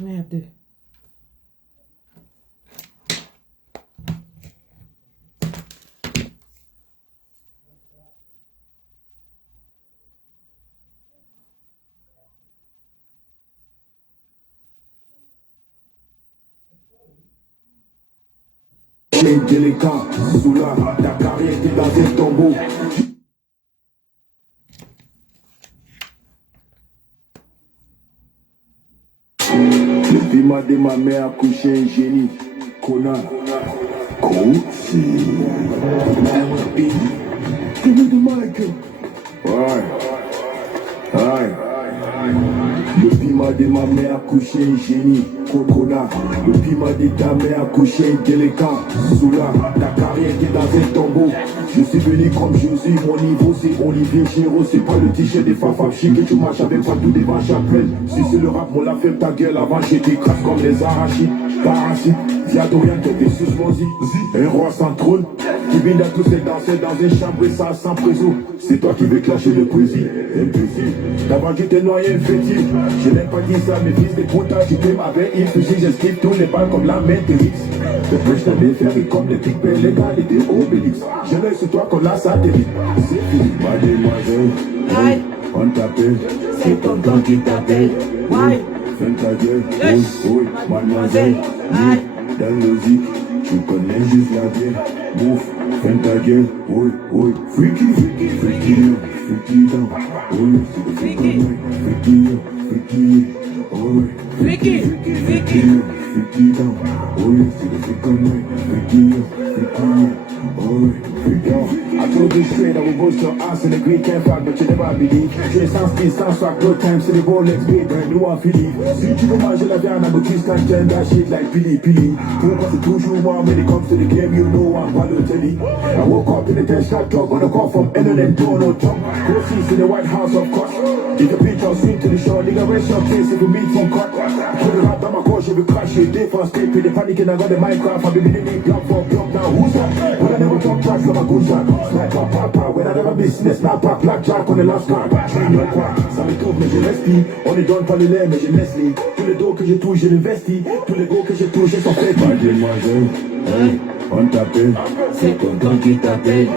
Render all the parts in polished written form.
Merde. Délicat, sous la carrière était dans un tombeau. Le piment de ma mère a couché un génie. Connard. Coach. Give me the mic. Ouais. Ouais. Le piment de ma mère a couché un génie. Connard. Le piment de ta mère a couché un délicat. Sous la carrière était dans un tombeau. Je suis venu comme Jésus, mon niveau c'est Olivier Giraud. C'est pas le t-shirt des Fafab chic et tu marches avec pas tout devant chapelle. Si c'est le rap, on l'a fait ta gueule avant, j'étais crasse comme les arachides. Parasites, Ziadorian t'étais sous mon zi. Un roi sans trône, qui vient à tous ces danseurs dans un chambre et ça sans préso. C'est toi qui veux clasher le poésie, imbécile. D'abord tu t'es noyé un fétiche. Je n'ai pas dit ça, mes fils des potas, tu t'aimes avec il fusil, j'esquive tous les balles comme la main de X. Le prêche t'avais fait comme les Big Ben, les gars, les deux Obélix. Je l'ai sur toi comme la satellite. C'est fini, mademoiselle. On t'appelle, c'est ton temps qui t'appelle. Fais ta gueule, oui, oui, mademoiselle. Dans le zik, tu connais juste la bière. Bouffe, fais ta gueule, oui, oui. Freaky, freaky, freaky, freaky down. Oui, c'est le freaky, freaky, freaky. Oui, freaky, freaky, freaky down. Oui, c'est le freaky, freaky, freaky. Oui, freaky. I told you straight, I will bust your ass in the Greek and fuck, but you never believe. J'ai sans style, sans swag, no time, c'est les Rolex, big, brand new en Philippe. Si tu veux manger la viande, I'm a kiss, can't turn that shit like Pili Pili. Pourquoi c'est toujours moi, when it comes to the game, you know I'm Balotelli. I woke up in the test shot club, on a call from Ellen and Donald Trump. Go see in the White House, of course. Take a picture, swing to the shore, nigga, rest your face if you meet some cut. Put the rap on my coach, if you crash it, they first tape, the panic and I got the Minecraft, I've been in the block for block now, who's that? But I never talk trash from a good shot. Sniper, papa, when I never miss, les snapper, blackjack on the last card. Train your quoi, ça m'étouffe mais je respire. On est donne pas le lait mais je laisse les. Tous les dos que je touche, je l'investis. Tous les go que je touche, ils sont faits. Mademoiselle, hey, on t'appelle. C'est ton temps qui t'appelle.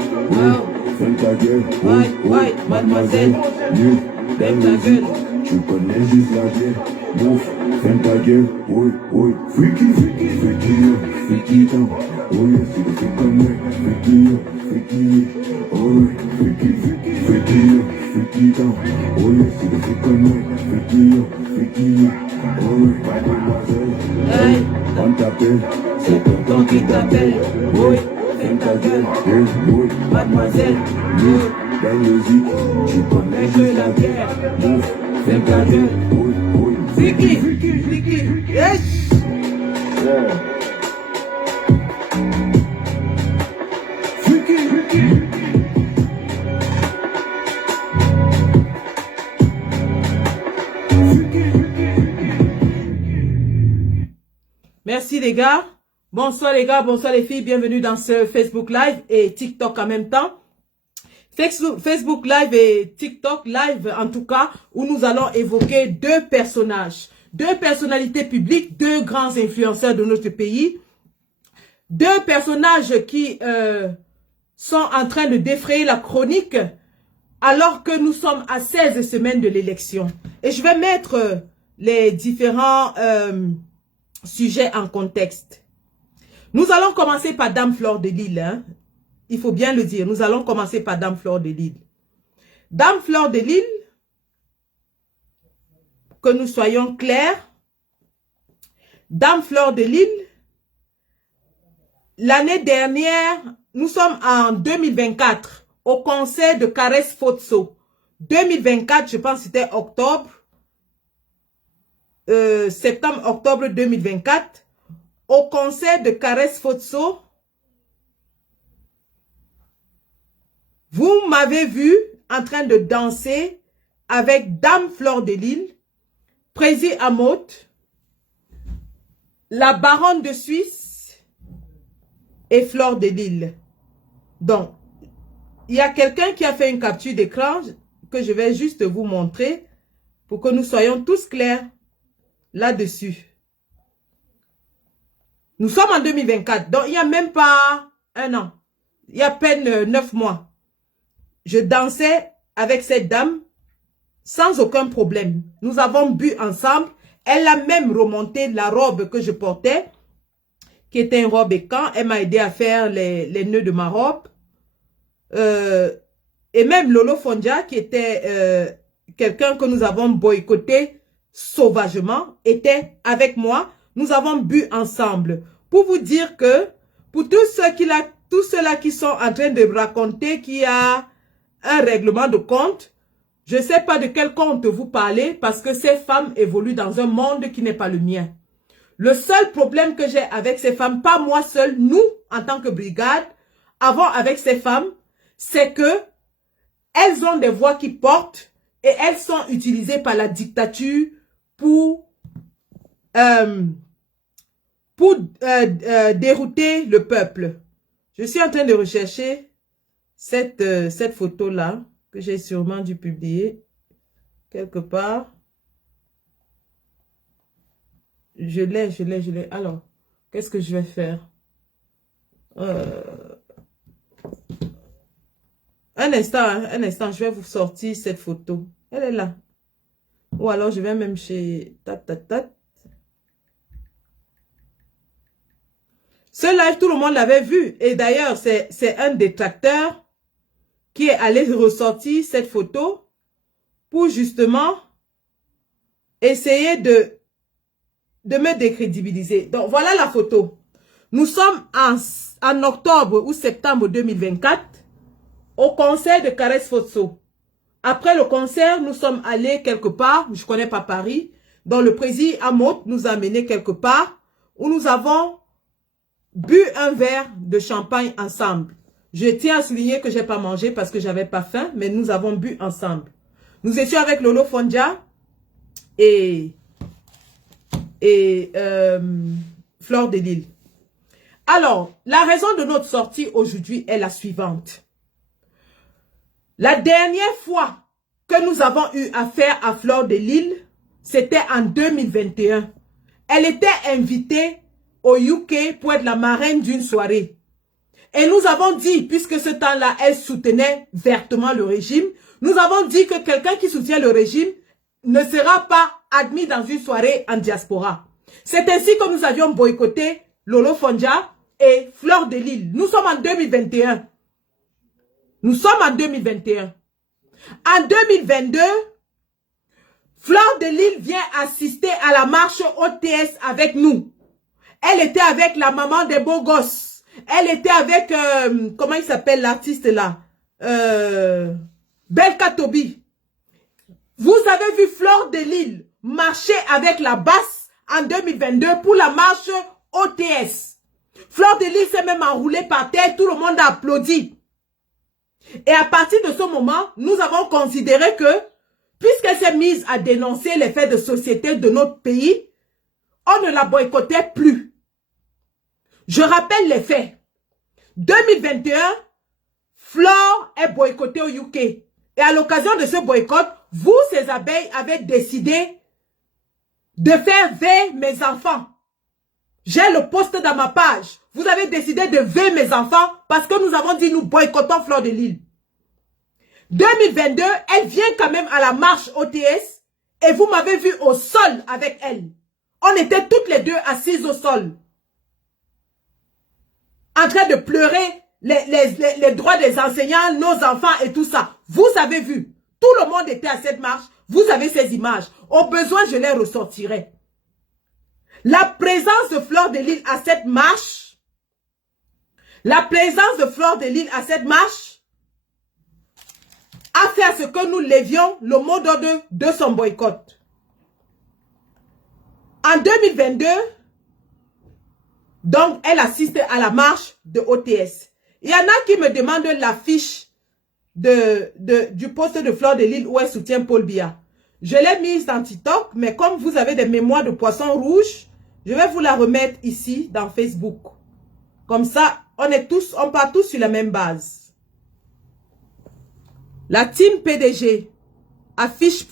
Fais ta gueule, oui, oui, mademoiselle. Mieux, dans le zik, tu connais juste la bière. Bouffe, fais ta gueule, oui, oui. Freaky, freaky, freaky, freaky down. Oui, c'est le freaky, freaky, freaky. Oui, freaky, freaky, freaky, freaky down. Oui, c'est le freaky, freaky. Oui, mademoiselle, hey, on t'appelle. C'est ton temps qui t'appelle. Oui, fais ta gueule, oui, oui, mademoiselle. Oui, dans le zik, tu connais juste la bière. Bouffe, fais ta gueule, oui, oui. Freaky, freaky, freaky. Yes. Yeah. Merci les gars. Bonsoir les gars, bonsoir les filles. Bienvenue dans ce Facebook Live et TikTok en même temps. Facebook Live et TikTok Live en tout cas, où nous allons évoquer deux personnages. Deux personnalités publiques, deux grands influenceurs de notre pays. Deux personnages qui sont en train de défrayer la chronique alors que nous sommes à 16 semaines de l'élection. Et je vais mettre les différents sujets en contexte. Nous allons commencer par Dame Fleur de Lille. Hein. Il faut bien le dire. Nous allons commencer par Dame Fleur de Lille. Dame Fleur de Lille, que nous soyons clairs, Dame Fleur de Lille, l'année dernière, nous sommes en 2024, au conseil de Caresse Fotso. 2024, je pense que c'était octobre, septembre-octobre 2024. au concert de Caresse Fotso, vous m'avez vu en train de danser avec Dame Fleur de Lille, Prési Amoth, la Baronne de Suisse et Fleur de Lille. Donc, il y a quelqu'un qui a fait une capture d'écran que je vais juste vous montrer pour que nous soyons tous clairs là-dessus. Nous sommes en 2024, donc il n'y a même pas un an. Il y a à peine 9 mois. Je dansais avec cette dame sans aucun problème. Nous avons bu ensemble. Elle a même remonté la robe que je portais, qui était une robe écan. Elle m'a aidé à faire les nœuds de ma robe. Et même Lolo Fondia, qui était quelqu'un que nous avons boycotté sauvagement, était avec moi. Nous avons bu ensemble. Pour vous dire que, pour tous ceux-là qui sont en train de raconter qu'il y a un règlement de compte, je ne sais pas de quel compte vous parlez, parce que ces femmes évoluent dans un monde qui n'est pas le mien. Le seul problème que j'ai avec ces femmes, pas moi seul, nous, en tant que brigade, avons avec ces femmes, c'est que elles ont des voix qui portent et elles sont utilisées par la dictature pour dérouter le peuple. Je suis en train de rechercher cette photo-là, que j'ai sûrement dû publier quelque part. Je l'ai. Alors, qu'est-ce que je vais faire? Un instant, je vais vous sortir cette photo. Elle est là. Ou alors, je vais même chez... Ce live, tout le monde l'avait vu. Et d'ailleurs, c'est un détracteur qui est allé ressortir cette photo pour justement essayer de me décrédibiliser. Donc, voilà la photo. Nous sommes en octobre ou septembre 2024 au concert de Caresse Fotso. Après le concert, nous sommes allés quelque part, je ne connais pas Paris, dont le président Amoth nous a amené quelque part, où nous avons bu un verre de champagne ensemble. Je tiens à souligner que je n'ai pas mangé parce que je n'avais pas faim, mais nous avons bu ensemble. Nous étions avec Lolo Fondia et Fleur de Lille. Alors, la raison de notre sortie aujourd'hui est la suivante. La dernière fois que nous avons eu affaire à Fleur de Lille, c'était en 2021. Elle était invitée au UK pour être la marraine d'une soirée. Et nous avons dit, puisque ce temps-là, elle soutenait vertement le régime, nous avons dit que quelqu'un qui soutient le régime ne sera pas admis dans une soirée en diaspora. C'est ainsi que nous avions boycotté Lolo Fondia et Fleur de Lille. Nous sommes en 2021. Nous sommes en 2021. En 2022, Fleur de Lille vient assister à la marche OTS avec nous. Elle était avec la maman des beaux gosses. Elle était avec, comment il s'appelle l'artiste là? Belka Tobi. Vous avez vu Fleur de Lille marcher avec la basse en 2022 pour la marche OTS. Fleur de Lille s'est même enroulée par terre, tout le monde a applaudi. Et à partir de ce moment, nous avons considéré que, puisqu'elle s'est mise à dénoncer les faits de société de notre pays, on ne la boycottait plus. Je rappelle les faits. 2021, Flore est boycottée au UK. Et à l'occasion de ce boycott, vous, ces abeilles, avez décidé de faire veiller mes enfants. J'ai le post dans ma page. Vous avez décidé de veiller mes enfants parce que nous avons dit nous boycottons Fleur de Lille. 2022, elle vient quand même à la marche OTS et vous m'avez vu au sol avec elle. On était toutes les deux assises au sol. En train de pleurer les droits des enseignants, nos enfants et tout ça. Vous avez vu. Tout le monde était à cette marche. Vous avez ces images. Au besoin, je les ressortirai. La présence de Fleur de Lille à cette marche, a fait à ce que nous levions le mot d'ordre de son boycott. En 2022, Donc, elle assiste à la marche de OTS. Il y en a qui me demandent l'affiche du poste de Fleur de Lille où elle soutient Paul Biya. Je l'ai mise dans TikTok, mais comme vous avez des mémoires de poisson rouge, je vais vous la remettre ici dans Facebook. Comme ça, on part tous sur la même base. La team PDG affiche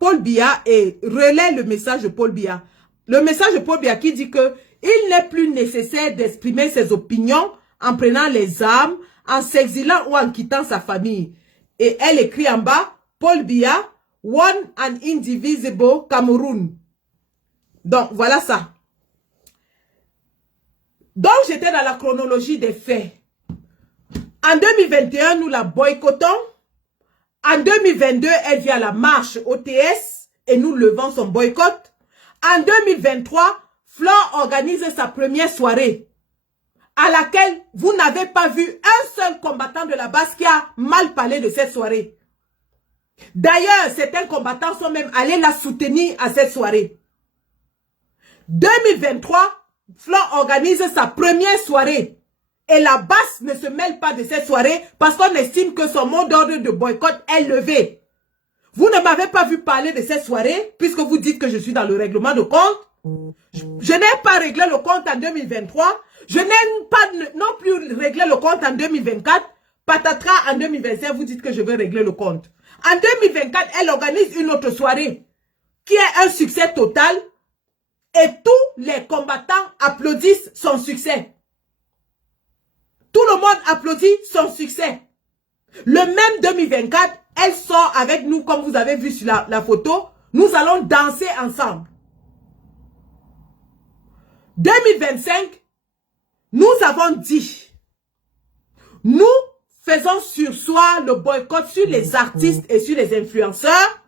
Paul Biya et relaie le message de Paul Biya. Le message de Paul Biya qui dit que il n'est plus nécessaire d'exprimer ses opinions en prenant les armes, en s'exilant ou en quittant sa famille. Et elle écrit en bas, Paul Biya, One and Indivisible Cameroun. Donc, voilà ça. Donc, j'étais dans la chronologie des faits. En 2021, nous la boycottons. En 2022, elle vient à la marche OTS et nous levons son boycott. En 2023, Flore organise sa première soirée à laquelle vous n'avez pas vu un seul combattant de la base qui a mal parlé de cette soirée. D'ailleurs, certains combattants sont même allés la soutenir à cette soirée. 2023, Flore organise sa première soirée. Et la base ne se mêle pas de cette soirée parce qu'on estime que son mot d'ordre de boycott est levé. Vous ne m'avez pas vu parler de cette soirée puisque vous dites que je suis dans le règlement de compte. Je n'ai pas réglé le compte en 2023. Je n'ai pas non plus réglé le compte en 2024. Patatras, en 2025, vous dites que je veux régler le compte. En 2024, elle organise une autre soirée qui est un succès total et tous les combattants applaudissent son succès. Tout le monde applaudit son succès. Le même 2024, elle sort avec nous, comme vous avez vu sur la photo. Nous allons danser ensemble. 2025, nous avons dit, nous faisons surseoir le boycott sur les artistes et sur les influenceurs,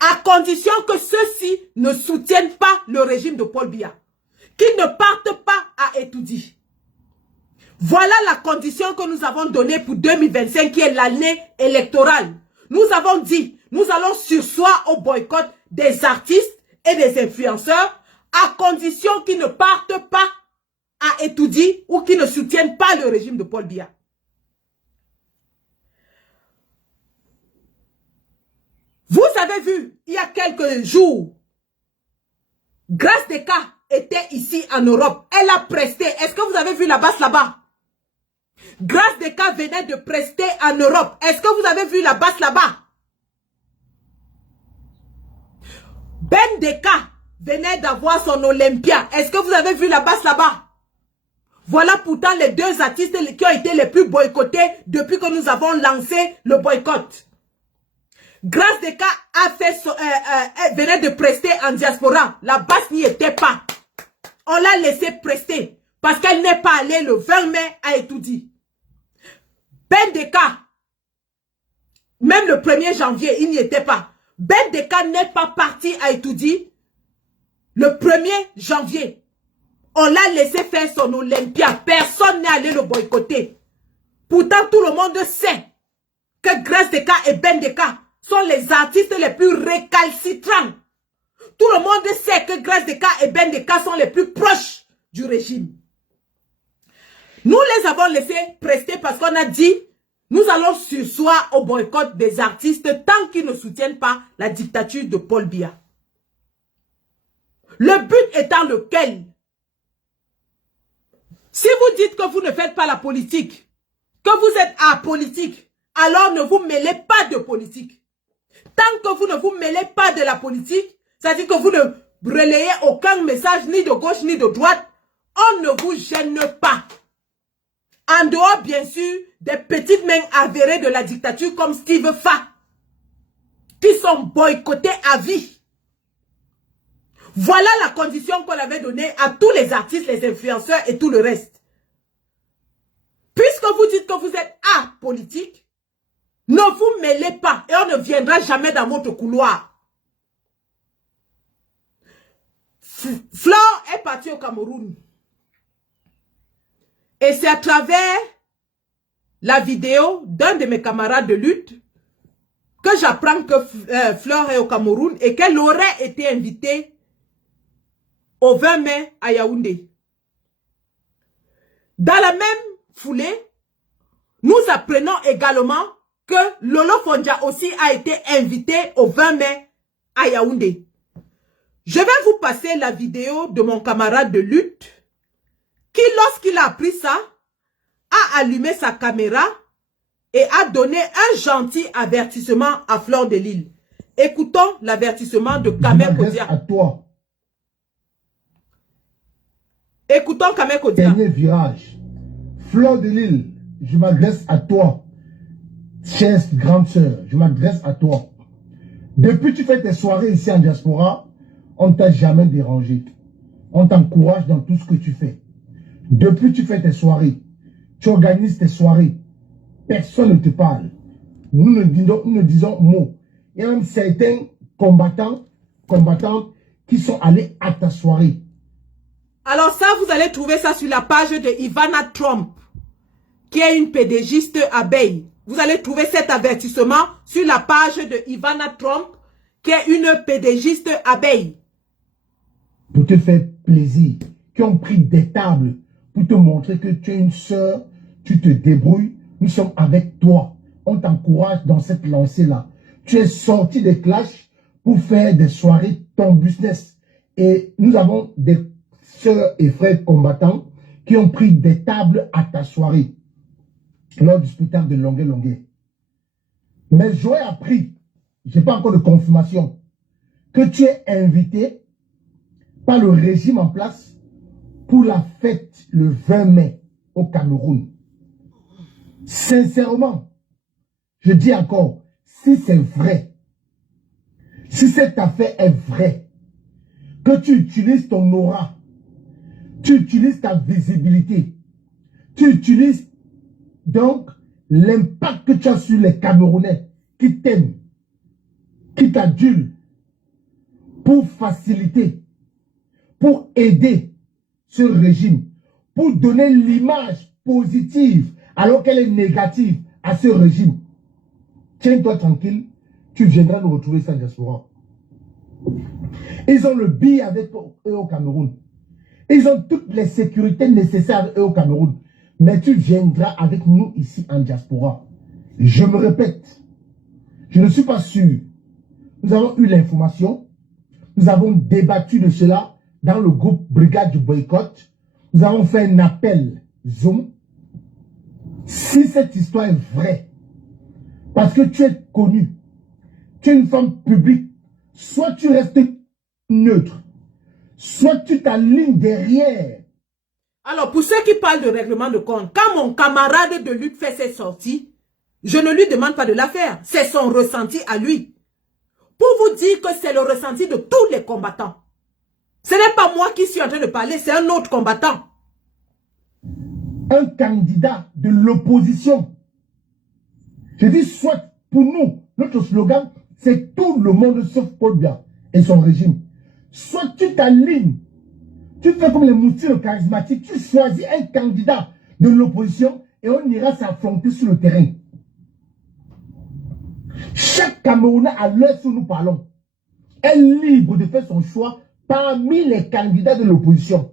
à condition que ceux-ci ne soutiennent pas le régime de Paul Biya, qu'ils ne partent pas à Etoudi. Voilà la condition que nous avons donnée pour 2025, qui est l'année électorale. Nous avons dit, nous allons surseoir au boycott des artistes et des influenceurs, à condition qu'ils ne partent pas à Etoudi ou qu'ils ne soutiennent pas le régime de Paul Biya. Vous avez vu, il y a quelques jours, Grâce Desca était ici en Europe. Elle a presté. Est-ce que vous avez vu la basse là-bas? Grâce Desca venait de prester en Europe. Est-ce que vous avez vu la basse là-bas? Ben Desca venait d'avoir son Olympia. Est-ce que vous avez vu la basse là-bas? Voilà pourtant les deux artistes qui ont été les plus boycottés depuis que nous avons lancé le boycott. Grâce Desca a fait venait de prester en diaspora. La basse n'y était pas. On l'a laissé prester parce qu'elle n'est pas allée le 20 mai à Etoudi. Ben Desca, même le 1er janvier, il n'y était pas. Ben Desca n'est pas parti à Etoudi le 1er janvier. On l'a laissé faire son Olympia. Personne n'est allé le boycotter. Pourtant, tout le monde sait que Grâce Desca et Ben Desca sont les artistes les plus récalcitrants. Tout le monde sait que Grâce Desca et Ben Desca sont les plus proches du régime. Nous les avons laissés prester parce qu'on a dit nous allons surseoir au boycott des artistes tant qu'ils ne soutiennent pas la dictature de Paul Biya. Le but étant lequel? Si vous dites que vous ne faites pas la politique, que vous êtes apolitique, alors ne vous mêlez pas de politique. Tant que vous ne vous mêlez pas de la politique, c'est-à-dire que vous ne relayez aucun message ni de gauche ni de droite, on ne vous gêne pas. En dehors, bien sûr, des petites mains avérées de la dictature comme Steve Fa, qui sont boycottés à vie. Voilà la condition qu'on avait donnée à tous les artistes, les influenceurs et tout le reste. Puisque vous dites que vous êtes apolitique, ne vous mêlez pas et on ne viendra jamais dans votre couloir. Flore est partie au Cameroun. Et c'est à travers la vidéo d'un de mes camarades de lutte que j'apprends que Flore est au Cameroun et qu'elle aurait été invitée au 20 mai à Yaoundé. Dans la même foulée, nous apprenons également que Lolo Fondja aussi a été invité au 20 mai à Yaoundé. Je vais vous passer la vidéo de mon camarade de lutte qui, lorsqu'il a appris ça, a allumé sa caméra et a donné un gentil avertissement à Fleur de Lille. Écoutons l'avertissement de Kamel Kodia. À toi. Écoutons Kamel Kodia. Dernier virage. Fleur de Lille, je m'adresse à toi. Chère grande sœur, je m'adresse à toi. Depuis que tu fais tes soirées ici en diaspora, on ne t'a jamais dérangé. On t'encourage dans tout ce que tu fais. Depuis que tu fais tes soirées, tu organises tes soirées, personne ne te parle. Nous ne disons mot. Il y a même certains combattantes qui sont allés à ta soirée. Alors ça, vous allez trouver ça sur la page de Ivana Trump, qui est une pédégiste abeille. Vous allez trouver cet avertissement sur la page de Ivana Trump, qui est une pédégiste abeille. Pour te faire plaisir, qui ont pris des tables pour te montrer que tu es une sœur, tu te débrouilles, nous sommes avec toi. On t'encourage dans cette lancée-là. Tu es sorti des clashs pour faire des soirées ton business. Et nous avons des sœurs et frères combattants qui ont pris des tables à ta soirée lors du spectacle de Longueuil. Mais j'aurais appris, je n'ai pas encore de confirmation, que tu es invité par le régime en place pour la fête le 20 mai au Cameroun. Sincèrement, je dis encore, si c'est vrai, si cette affaire est vraie, que tu utilises ton aura, tu utilises ta visibilité, tu utilises donc l'impact que tu as sur les Camerounais qui t'aiment, qui t'adulent, pour faciliter, pour aider ce régime, pour donner l'image positive alors qu'elle est négative à ce régime. Tiens-toi tranquille, tu viendras nous retrouver sans diaspora. Ils ont le billet avec eux au Cameroun. Ils ont toutes les sécurités nécessaires avec eux au Cameroun. Mais tu viendras avec nous ici en diaspora. Je me répète, je ne suis pas sûr. Nous avons eu l'information. Nous avons débattu de cela dans le groupe Brigade du Boycott. Nous avons fait un appel Zoom. Si cette histoire est vraie, parce que tu es connu, tu es une femme publique, soit tu restes neutre, soit tu t'alignes derrière. Alors, pour ceux qui parlent de règlement de compte, quand mon camarade de lutte fait ses sorties, je ne lui demande pas de la faire. C'est son ressenti à lui. Pour vous dire que c'est le ressenti de tous les combattants. Ce n'est pas moi qui suis en train de parler, c'est un autre combattant. Un candidat de l'opposition. Je dis soit pour nous, notre slogan, c'est tout le monde sauf Paul Biya et son régime. Soit tu t'alignes, tu fais comme les moutons charismatiques, tu choisis un candidat de l'opposition et on ira s'affronter sur le terrain. Chaque Camerounais à l'heure où nous parlons est libre de faire son choix parmi les candidats de l'opposition.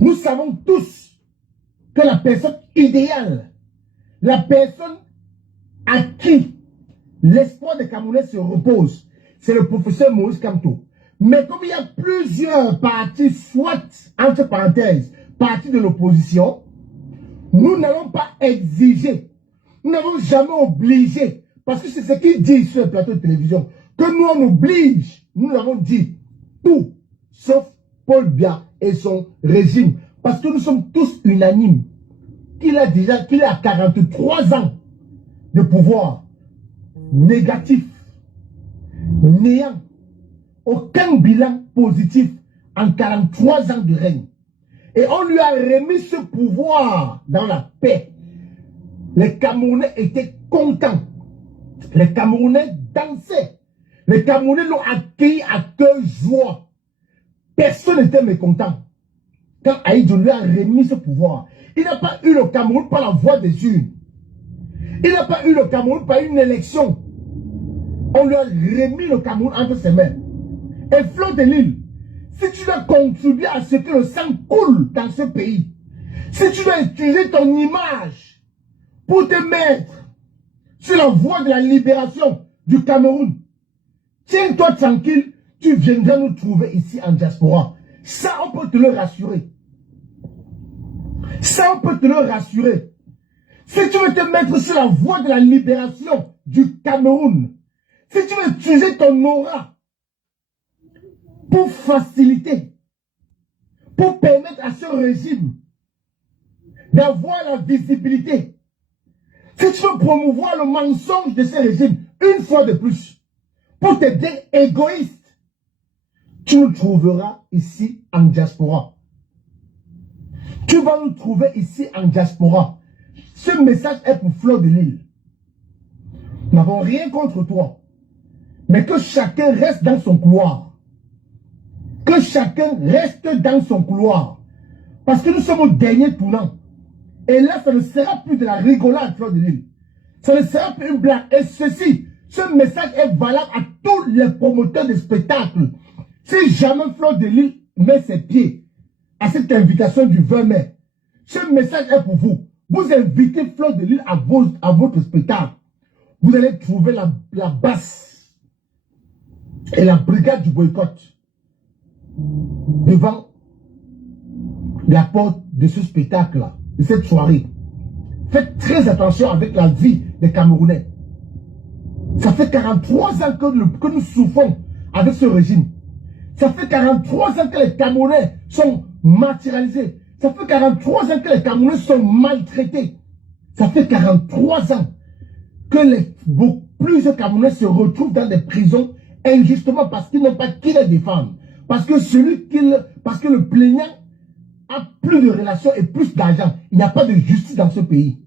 Nous savons tous que la personne idéale, la personne à qui l'espoir des Camerounais se repose, c'est le professeur Maurice Kamto. Mais comme il y a plusieurs partis, soit entre parenthèses, partis de l'opposition, nous n'allons pas exiger, nous n'avons jamais obligé, parce que c'est ce qu'ils disent sur le plateau de télévision, que nous on oblige, nous l'avons dit, tout, sauf Paul Biya et son régime, parce que nous sommes tous unanimes, qu'il a 43 ans de pouvoir négatif, néant, aucun bilan positif en 43 ans de règne. Et on lui a remis ce pouvoir dans la paix. Les Camerounais étaient contents. Les Camerounais dansaient. Les Camerounais l'ont accueilli à cœur joie. Personne n'était mécontent. Quand Aïdjo lui a remis ce pouvoir, il n'a pas eu le Cameroun par la voie des urnes. Il n'a pas eu le Cameroun par une élection. On lui a remis le Cameroun entre ses mains. Et Fleur de Lille, si tu dois contribuer à ce que le sang coule dans ce pays, si tu dois utiliser ton image pour te mettre sur la voie de la libération du Cameroun, tiens-toi tranquille, tu viendras nous trouver ici en diaspora. Ça, on peut te le rassurer. Ça, on peut te le rassurer. Si tu veux te mettre sur la voie de la libération du Cameroun, si tu veux utiliser ton aura pour faciliter, pour permettre à ce régime d'avoir la visibilité, si tu veux promouvoir le mensonge de ce régime, une fois de plus, pour te dire égoïste, tu nous trouveras ici en diaspora. Tu vas nous trouver ici en diaspora. Ce message est pour Fleur de Lille. Nous n'avons rien contre toi. Mais que chacun reste dans son couloir. Que chacun reste dans son couloir. Parce que nous sommes au dernier tournant. Et là, ça ne sera plus de la rigolade, Fleur de Lille. Ça ne sera plus une blague. Et ce message est valable à tous les promoteurs de spectacles. Si jamais Fleur de Lille met ses pieds à cette invitation du 20 mai, ce message est pour vous. Vous invitez Fleur de Lille à votre spectacle. Vous allez trouver la basse et la brigade du boycott devant la porte de ce spectacle-là, de cette soirée. Faites très attention avec la vie des Camerounais. Ça fait 43 ans que nous souffrons avec ce régime. Ça fait 43 ans que les Camerounais sont martyrisés. Ça fait 43 ans que les Camerounais sont maltraités. Ça fait 43 ans que plusieurs Camerounais se retrouvent dans des prisons injustement parce qu'ils n'ont pas qui les défendre. Parce que le plaignant a plus de relations et plus d'argent. Il n'y a pas de justice dans ce pays.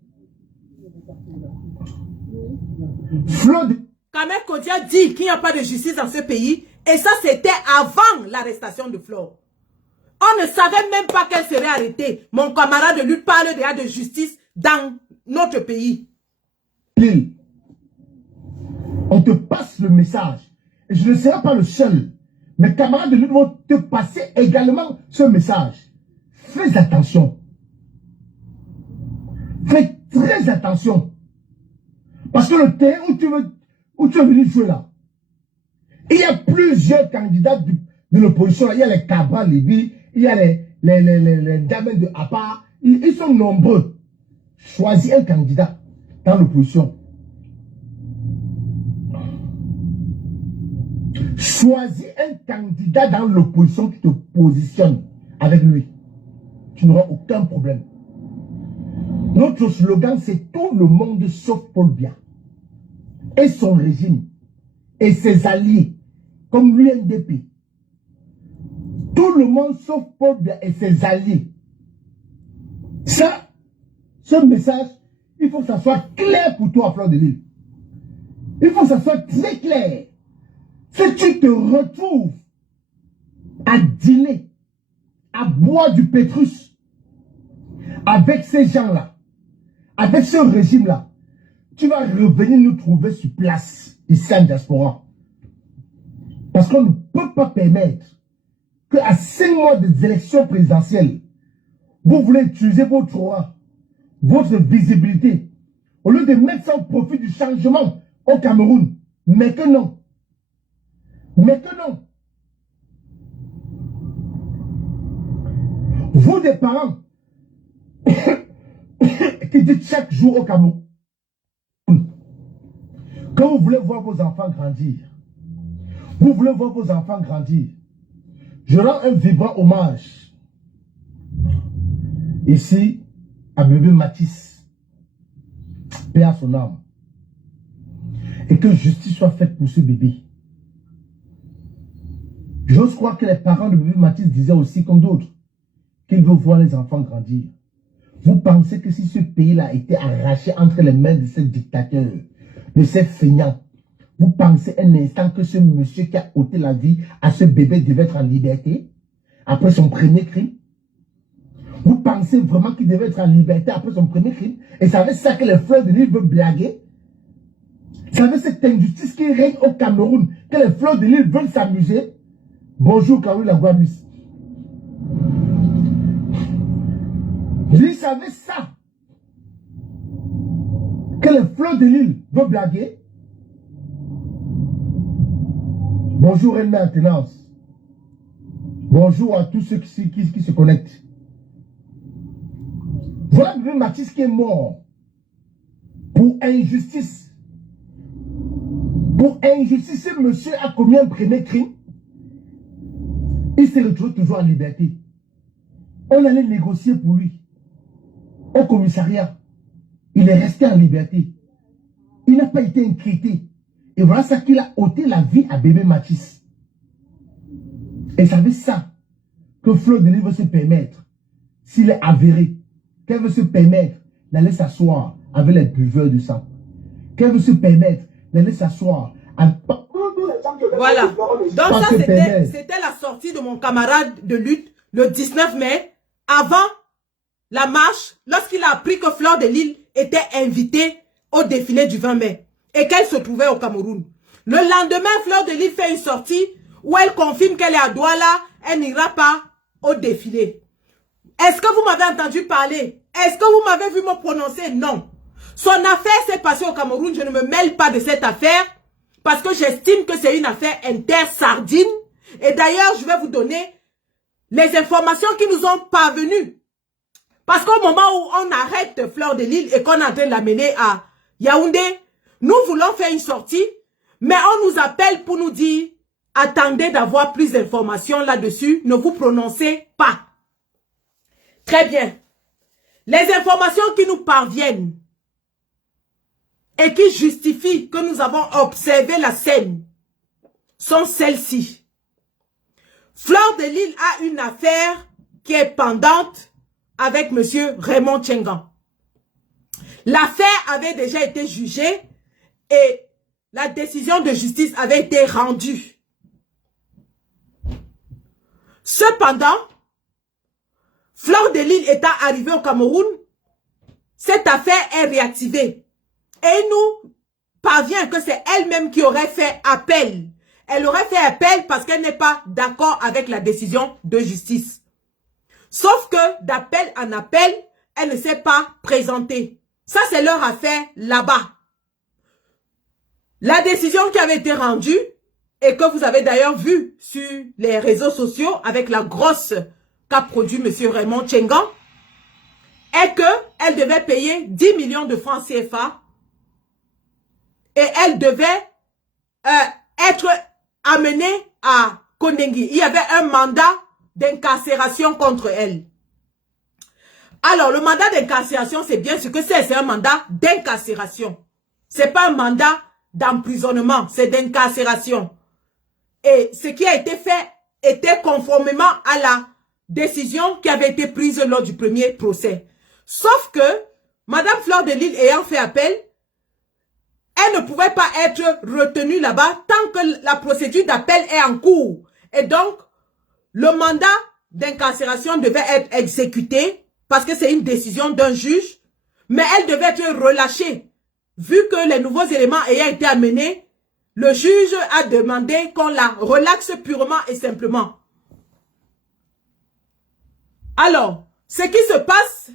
Kamel Kodia dit qu'il n'y a pas de justice dans ce pays. Et ça, c'était avant l'arrestation de Flore. On ne savait même pas qu'elle serait arrêtée. Mon camarade de lutte parle déjà de justice dans notre pays. On te passe le message. Et je ne serai pas le seul. Mes camarades de lutte vont te passer également ce message. Fais attention. Fais très attention. Parce que le terrain où tu es venu jouer là, il y a plusieurs candidats de l'opposition. Il y a les Cabra, Lévi, il y a les Damens de Apa. Ils sont nombreux. Choisis un candidat dans l'opposition. Choisis un candidat dans l'opposition qui te positionne avec lui. Tu n'auras aucun problème. Notre slogan, c'est tout le monde sauf Paul Biya et son régime et ses alliés, comme l'UNDP. Tout le monde sauf Paul Biya et ses alliés. Ça, ce message, il faut que ça soit clair pour toi, Fleur de Lille. Il faut que ça soit très clair. Si tu te retrouves à dîner, à boire du pétrus avec ces gens-là, avec ce régime-là, tu vas revenir nous trouver sur place, ici en diaspora. Parce qu'on ne peut pas permettre qu'à 5 mois des élections présidentielles, vous voulez utiliser votre aura, votre visibilité, au lieu de mettre ça au profit du changement au Cameroun. Mais que non. Mais que non. Vous des parents qui dites chaque jour au Cameroun, quand vous voulez voir vos enfants grandir, vous voulez voir vos enfants grandir, je rends un vibrant hommage ici à bébé Matisse, paix à son âme, et que justice soit faite pour ce bébé. J'ose croire que les parents de bébé Matisse disaient aussi, comme d'autres, qu'ils veulent voir les enfants grandir. Vous pensez que si ce pays-là a été arraché entre les mains de ces dictateurs, de ces feignants, vous pensez un instant que ce monsieur qui a ôté la vie à ce bébé devait être en liberté après son premier crime? Vous pensez vraiment qu'il devait être en liberté après son premier crime? Et c'est avec ça que les Fleurs de Lille veulent blaguer? C'est avec cette injustice qui règne au Cameroun que les Fleurs de Lille veulent s'amuser? Bonjour, Kaoui Guabis. Lui savait ça. Que les fleurs de l'île veut blaguer. Bonjour, Reine Maintenance. Bonjour à tous ceux qui se connectent. Voilà bébé Mathis qui est mort pour injustice. Pour injustice, ce monsieur a commis un premier crime. Il s'est retrouvé toujours en liberté. On allait négocier pour lui. Au commissariat. Il est resté en liberté. Il n'a pas été inquiété. Et voilà ça qu'il a ôté la vie à bébé Mathis. Et savez ça que Fleur de Lys veut se permettre, s'il est avéré, qu'elle veut se permettre d'aller s'asseoir avec les buveurs de sang. Qu'elle veut se permettre d'aller s'asseoir avec... Voilà. Donc ça, c'était la sortie de mon camarade de lutte le 19 mai, avant la marche, lorsqu'il a appris que Fleur de Lys était invitée au défilé du 20 mai et qu'elle se trouvait au Cameroun. Le lendemain, Fleur de Lys fait une sortie où elle confirme qu'elle est à Douala, elle n'ira pas au défilé. Est-ce que vous m'avez entendu parler? Est-ce que vous m'avez vu me prononcer? Non. Son affaire s'est passée au Cameroun, je ne me mêle pas de cette affaire parce que j'estime que c'est une affaire inter-sardine. Et d'ailleurs, je vais vous donner les informations qui nous ont parvenues. Parce qu'au moment où on arrête Fleur de Lys et qu'on est en train de l'amener à Yaoundé, nous voulons faire une sortie, mais on nous appelle pour nous dire « Attendez d'avoir plus d'informations là-dessus, ne vous prononcez pas. » Très bien. Les informations qui nous parviennent et qui justifient que nous avons observé la scène sont celles-ci. Fleur de Lys a une affaire qui est pendante avec M. Raymond Tchengan. L'affaire avait déjà été jugée et la décision de justice avait été rendue. Cependant, Fleur de Lys étant arrivée au Cameroun, cette affaire est réactivée. Et il nous parvient que c'est elle-même qui aurait fait appel. Elle aurait fait appel parce qu'elle n'est pas d'accord avec la décision de justice. Sauf que d'appel en appel, elle ne s'est pas présentée. Ça, c'est leur affaire là-bas. La décision qui avait été rendue, et que vous avez d'ailleurs vu sur les réseaux sociaux avec la grosse qu'a produit M. Raymond Tchengan, est qu'elle devait payer 10 millions de francs CFA et elle devait être amenée à Kondengi. Il y avait un mandat d'incarcération contre elle. Alors, le mandat d'incarcération, c'est bien ce que c'est un mandat d'incarcération. C'est pas un mandat d'emprisonnement, c'est d'incarcération. Et ce qui a été fait était conformément à la décision qui avait été prise lors du premier procès. Sauf que, Madame Fleur de Lys ayant fait appel, elle ne pouvait pas être retenue là-bas tant que la procédure d'appel est en cours. Et donc, le mandat d'incarcération devait être exécuté parce que c'est une décision d'un juge, mais elle devait être relâchée. Vu que les nouveaux éléments ayant été amenés, le juge a demandé qu'on la relaxe purement et simplement. Alors, ce qui se passe,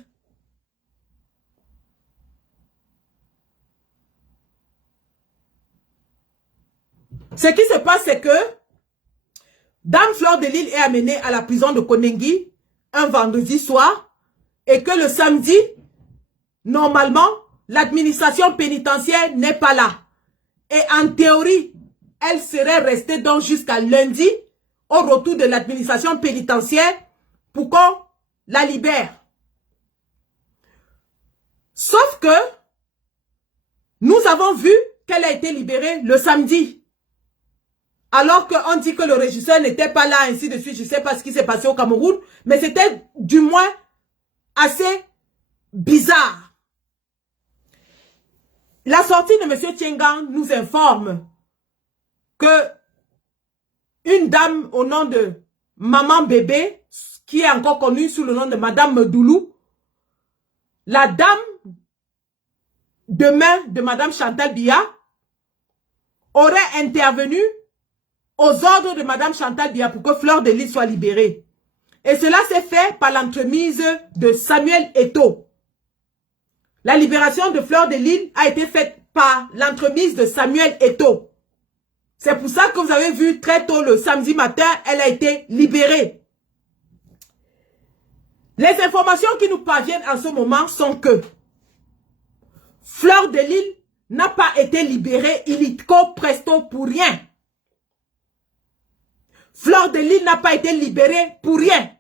c'est que Dame Fleur de Lys est amenée à la prison de Kondengi un vendredi soir et que le samedi, normalement, l'administration pénitentiaire n'est pas là. Et en théorie, elle serait restée donc jusqu'à lundi au retour de l'administration pénitentiaire pour qu'on la libère. Sauf que nous avons vu qu'elle a été libérée le samedi. Alors qu'on dit que le régisseur n'était pas là, ainsi de suite. Je ne sais pas ce qui s'est passé au Cameroun, mais c'était du moins assez bizarre. La sortie de M. Tchengan nous informe que une dame au nom de Maman Bébé, qui est encore connue sous le nom de Madame Medoulou, la dame de main de Madame Chantal Biya, aurait intervenu aux ordres de Madame Chantal Biya pour que Fleur de Lys soit libérée. Et cela s'est fait par l'entremise de Samuel Eto'o. La libération de Fleur de Lys a été faite par l'entremise de Samuel Eto'o. C'est pour ça que vous avez vu très tôt le samedi matin, elle a été libérée. Les informations qui nous parviennent en ce moment sont que Fleur de Lys n'a pas été libérée illico presto pour rien. Fleur de Lys n'a pas été libérée pour rien.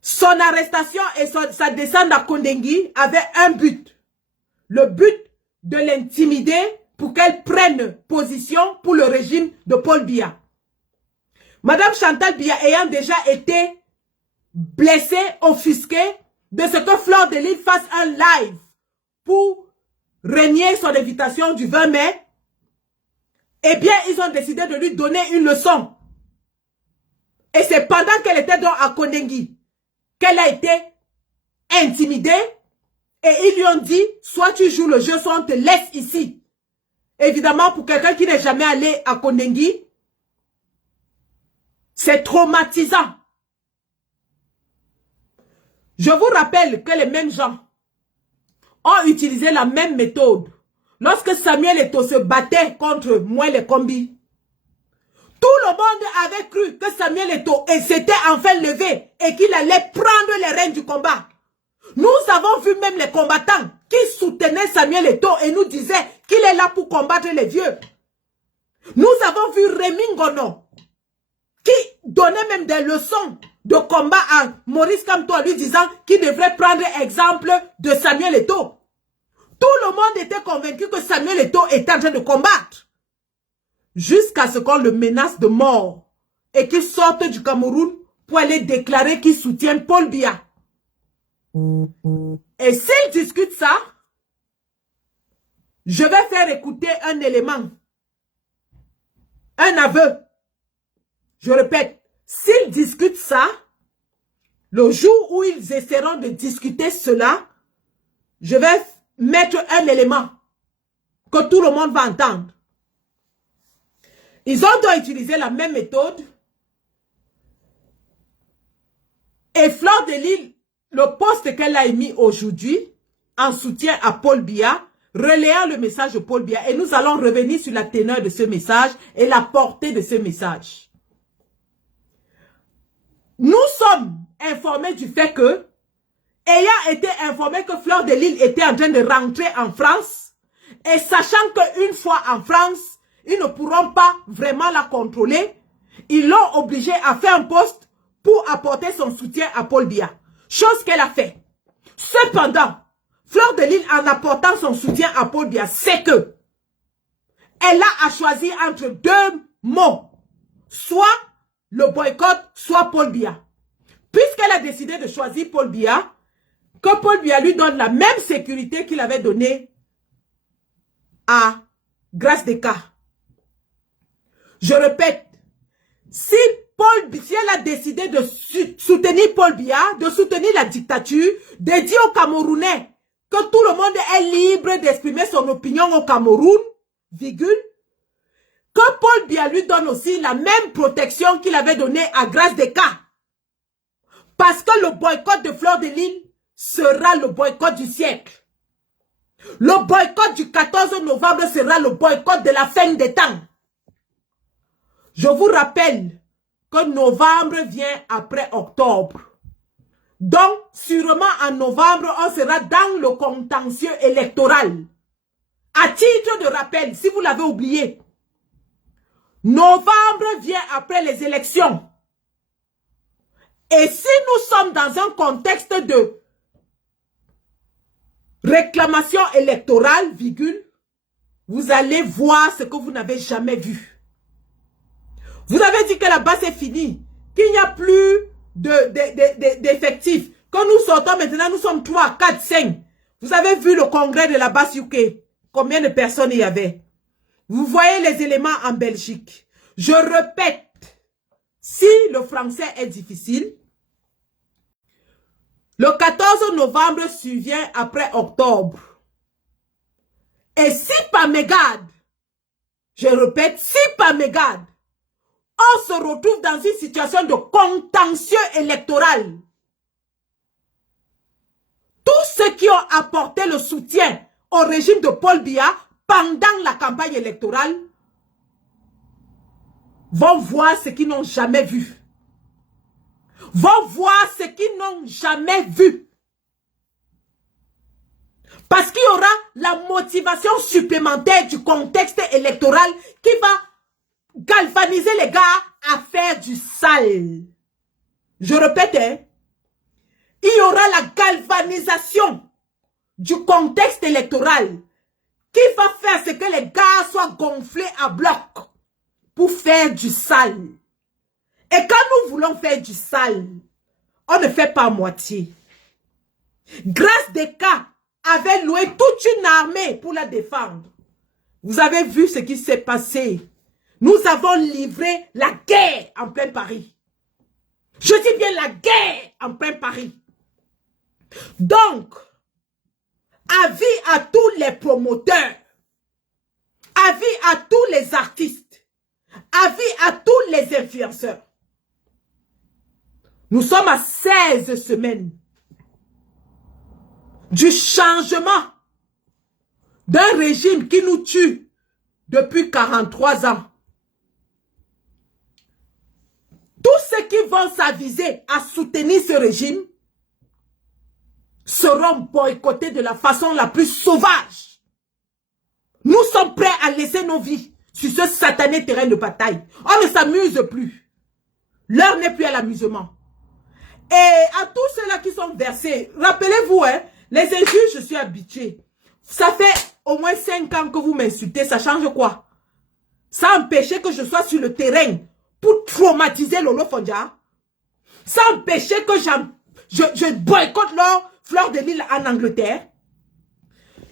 Son arrestation et sa descente à Kondengui avaient un but. Le but de l'intimider pour qu'elle prenne position pour le régime de Paul Biya. Madame Chantal Biya ayant déjà été blessée, offusquée de ce que Fleur de Lys fasse un live pour renier son invitation du 20 mai, eh bien, ils ont décidé de lui donner une leçon. Et c'est pendant qu'elle était donc à Kondengui qu'elle a été intimidée et ils lui ont dit, soit tu joues le jeu, soit on te laisse ici. Évidemment, pour quelqu'un qui n'est jamais allé à Kondengui, c'est traumatisant. Je vous rappelle que les mêmes gens ont utilisé la même méthode lorsque Samuel Eto'o se battait contre Moelle Kombi. Tout le monde avait cru que Samuel Eto'o s'était enfin levé et qu'il allait prendre les rênes du combat. Nous avons vu même les combattants qui soutenaient Samuel Eto'o et nous disaient qu'il est là pour combattre les vieux. Nous avons vu Rémi Ngono qui donnait même des leçons de combat à Maurice Kamto en lui disant qu'il devrait prendre exemple de Samuel Eto'o. Tout le monde était convaincu que Samuel Eto'o était en train de combattre. Jusqu'à ce qu'on le menace de mort et qu'il sorte du Cameroun pour aller déclarer qu'il soutient Paul Biya. Et s'il discute ça, je vais faire écouter un élément, un aveu. Je répète, s'ils discutent ça, le jour où ils essaieront de discuter cela, je vais mettre un élément que tout le monde va entendre. Ils ont donc utilisé la même méthode. Et Fleur de Lys, le post qu'elle a émis aujourd'hui, en soutien à Paul Biya, relayant le message de Paul Biya. Et nous allons revenir sur la teneur de ce message et la portée de ce message. Nous sommes informés du fait que, ayant été informés que Fleur de Lys était en train de rentrer en France, et sachant qu'une fois en France, ils ne pourront pas vraiment la contrôler, ils l'ont obligée à faire un poste pour apporter son soutien à Paul Biya. Chose qu'elle a fait. Cependant, Fleur de Lys, en apportant son soutien à Paul Biya, c'est que elle a à choisir entre deux mots. Soit le boycott, soit Paul Biya. Puisqu'elle a décidé de choisir Paul Biya, que Paul Biya lui donne la même sécurité qu'il avait donnée à Grace Deka. Je répète, si elle a décidé de soutenir Paul Biya, de soutenir la dictature, de dire aux Camerounais que tout le monde est libre d'exprimer son opinion au Cameroun, virgule, que Paul Biya lui donne aussi la même protection qu'il avait donnée à Grace Deka. Parce que le boycott de Fleur de Lys sera le boycott du siècle. Le boycott du 14 novembre sera le boycott de la fin des temps. Je vous rappelle que novembre vient après octobre. Donc, sûrement en novembre, on sera dans le contentieux électoral. À titre de rappel, si vous l'avez oublié, novembre vient après les élections. Et si nous sommes dans un contexte de réclamation électorale, virgule, vous allez voir ce que vous n'avez jamais vu. Vous avez dit que la base est finie, qu'il n'y a plus d'effectifs, que nous sortons maintenant, nous sommes 3, 4, 5. Vous avez vu le congrès de la base UK, combien de personnes il y avait? Vous voyez les éléments en Belgique. Je répète, si le français est difficile, le 14 novembre survient après octobre. Et si par mégarde, je répète, si par mégarde, on se retrouve dans une situation de contentieux électoral, tous ceux qui ont apporté le soutien au régime de Paul Biya pendant la campagne électorale vont voir ce qu'ils n'ont jamais vu. Vont voir ce qu'ils n'ont jamais vu. Parce qu'il y aura la motivation supplémentaire du contexte électoral qui va galvaniser les gars à faire du sale. Je répète, hein, il y aura la galvanisation du contexte électoral qui va faire ce que les gars soient gonflés à bloc pour faire du sale. Et quand nous voulons faire du sale, on ne fait pas à moitié. Grâce des cas avait loué toute une armée pour la défendre. Vous avez vu ce qui s'est passé. Nous avons livré la guerre en plein Paris. Je dis bien la guerre en plein Paris. Donc, avis à tous les promoteurs, avis à tous les artistes, avis à tous les influenceurs. Nous sommes à 16 semaines du changement d'un régime qui nous tue depuis 43 ans. Tous ceux qui vont s'aviser à soutenir ce régime seront boycottés de la façon la plus sauvage. Nous sommes prêts à laisser nos vies sur ce satané terrain de bataille. On ne s'amuse plus. L'heure n'est plus à l'amusement. Et à tous ceux-là qui sont versés, rappelez-vous, hein, les injures, je suis habitué. Ça fait au moins 5 ans que vous m'insultez, ça change quoi? Ça empêche que je sois sur le terrain pour traumatiser Lolo Fondja. Ça empêche que je boycotte leur Fleur de Lille en Angleterre.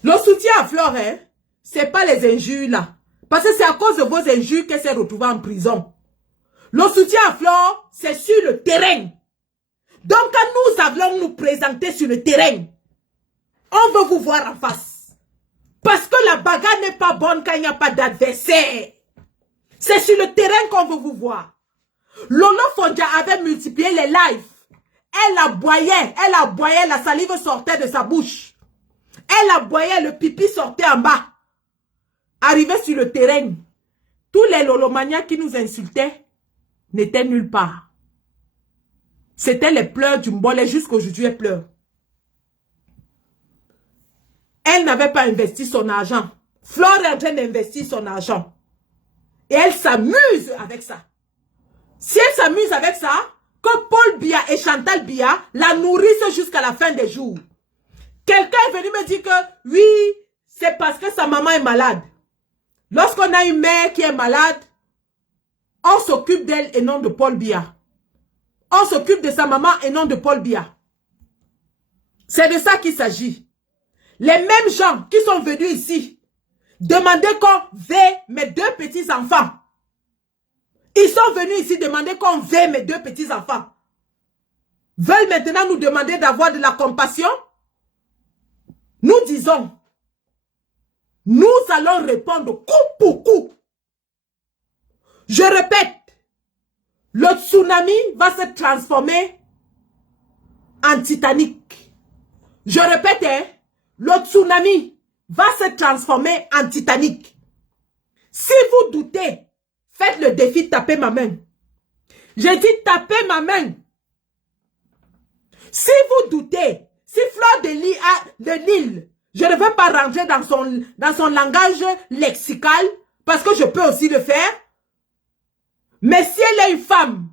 Le soutien à Fleur, hein, c'est pas les injures là. Parce que c'est à cause de vos injures qu'elle s'est retrouvée en prison. Le soutien à Fleur, c'est sur le terrain. Donc quand nous allons nous présenter sur le terrain, on veut vous voir en face. Parce que la bagarre n'est pas bonne quand il n'y a pas d'adversaire. C'est sur le terrain qu'on veut vous voir. Lolo Fondja avait multiplié les lives. Elle aboyait, la salive sortait de sa bouche. Elle aboyait, le pipi sortait en bas. Arrivé sur le terrain, tous les lolomanias qui nous insultaient n'étaient nulle part. C'était les pleurs du Mbolé, jusqu'aujourd'hui elle pleure. Elle n'avait pas investi son argent. Flore est en train d'investir son argent. Et elle s'amuse avec ça. Si elle s'amuse avec ça, que Paul Biya et Chantal Biya la nourrissent jusqu'à la fin des jours. Quelqu'un est venu me dire que oui, c'est parce que sa maman est malade. Lorsqu'on a une mère qui est malade, on s'occupe d'elle et non de Paul Biya. On s'occupe de sa maman et non de Paul Biya. C'est de ça qu'il s'agit. Les mêmes gens qui sont venus ici demander qu'on veille mes 2 petits-enfants. Ils sont venus ici demander qu'on veille mes 2 petits-enfants. Veulent maintenant nous demander d'avoir de la compassion. Nous disons, nous allons répondre coup pour coup. Je répète, le tsunami va se transformer en Titanic. Je répète, hein, le tsunami va se transformer en Titanic. Si vous doutez, faites le défi, tapez ma main. J'ai dit tapez ma main. Si vous doutez, si Fleur de Lille, je ne veux pas rentrer dans son langage lexical, parce que je peux aussi le faire. Mais si elle est une femme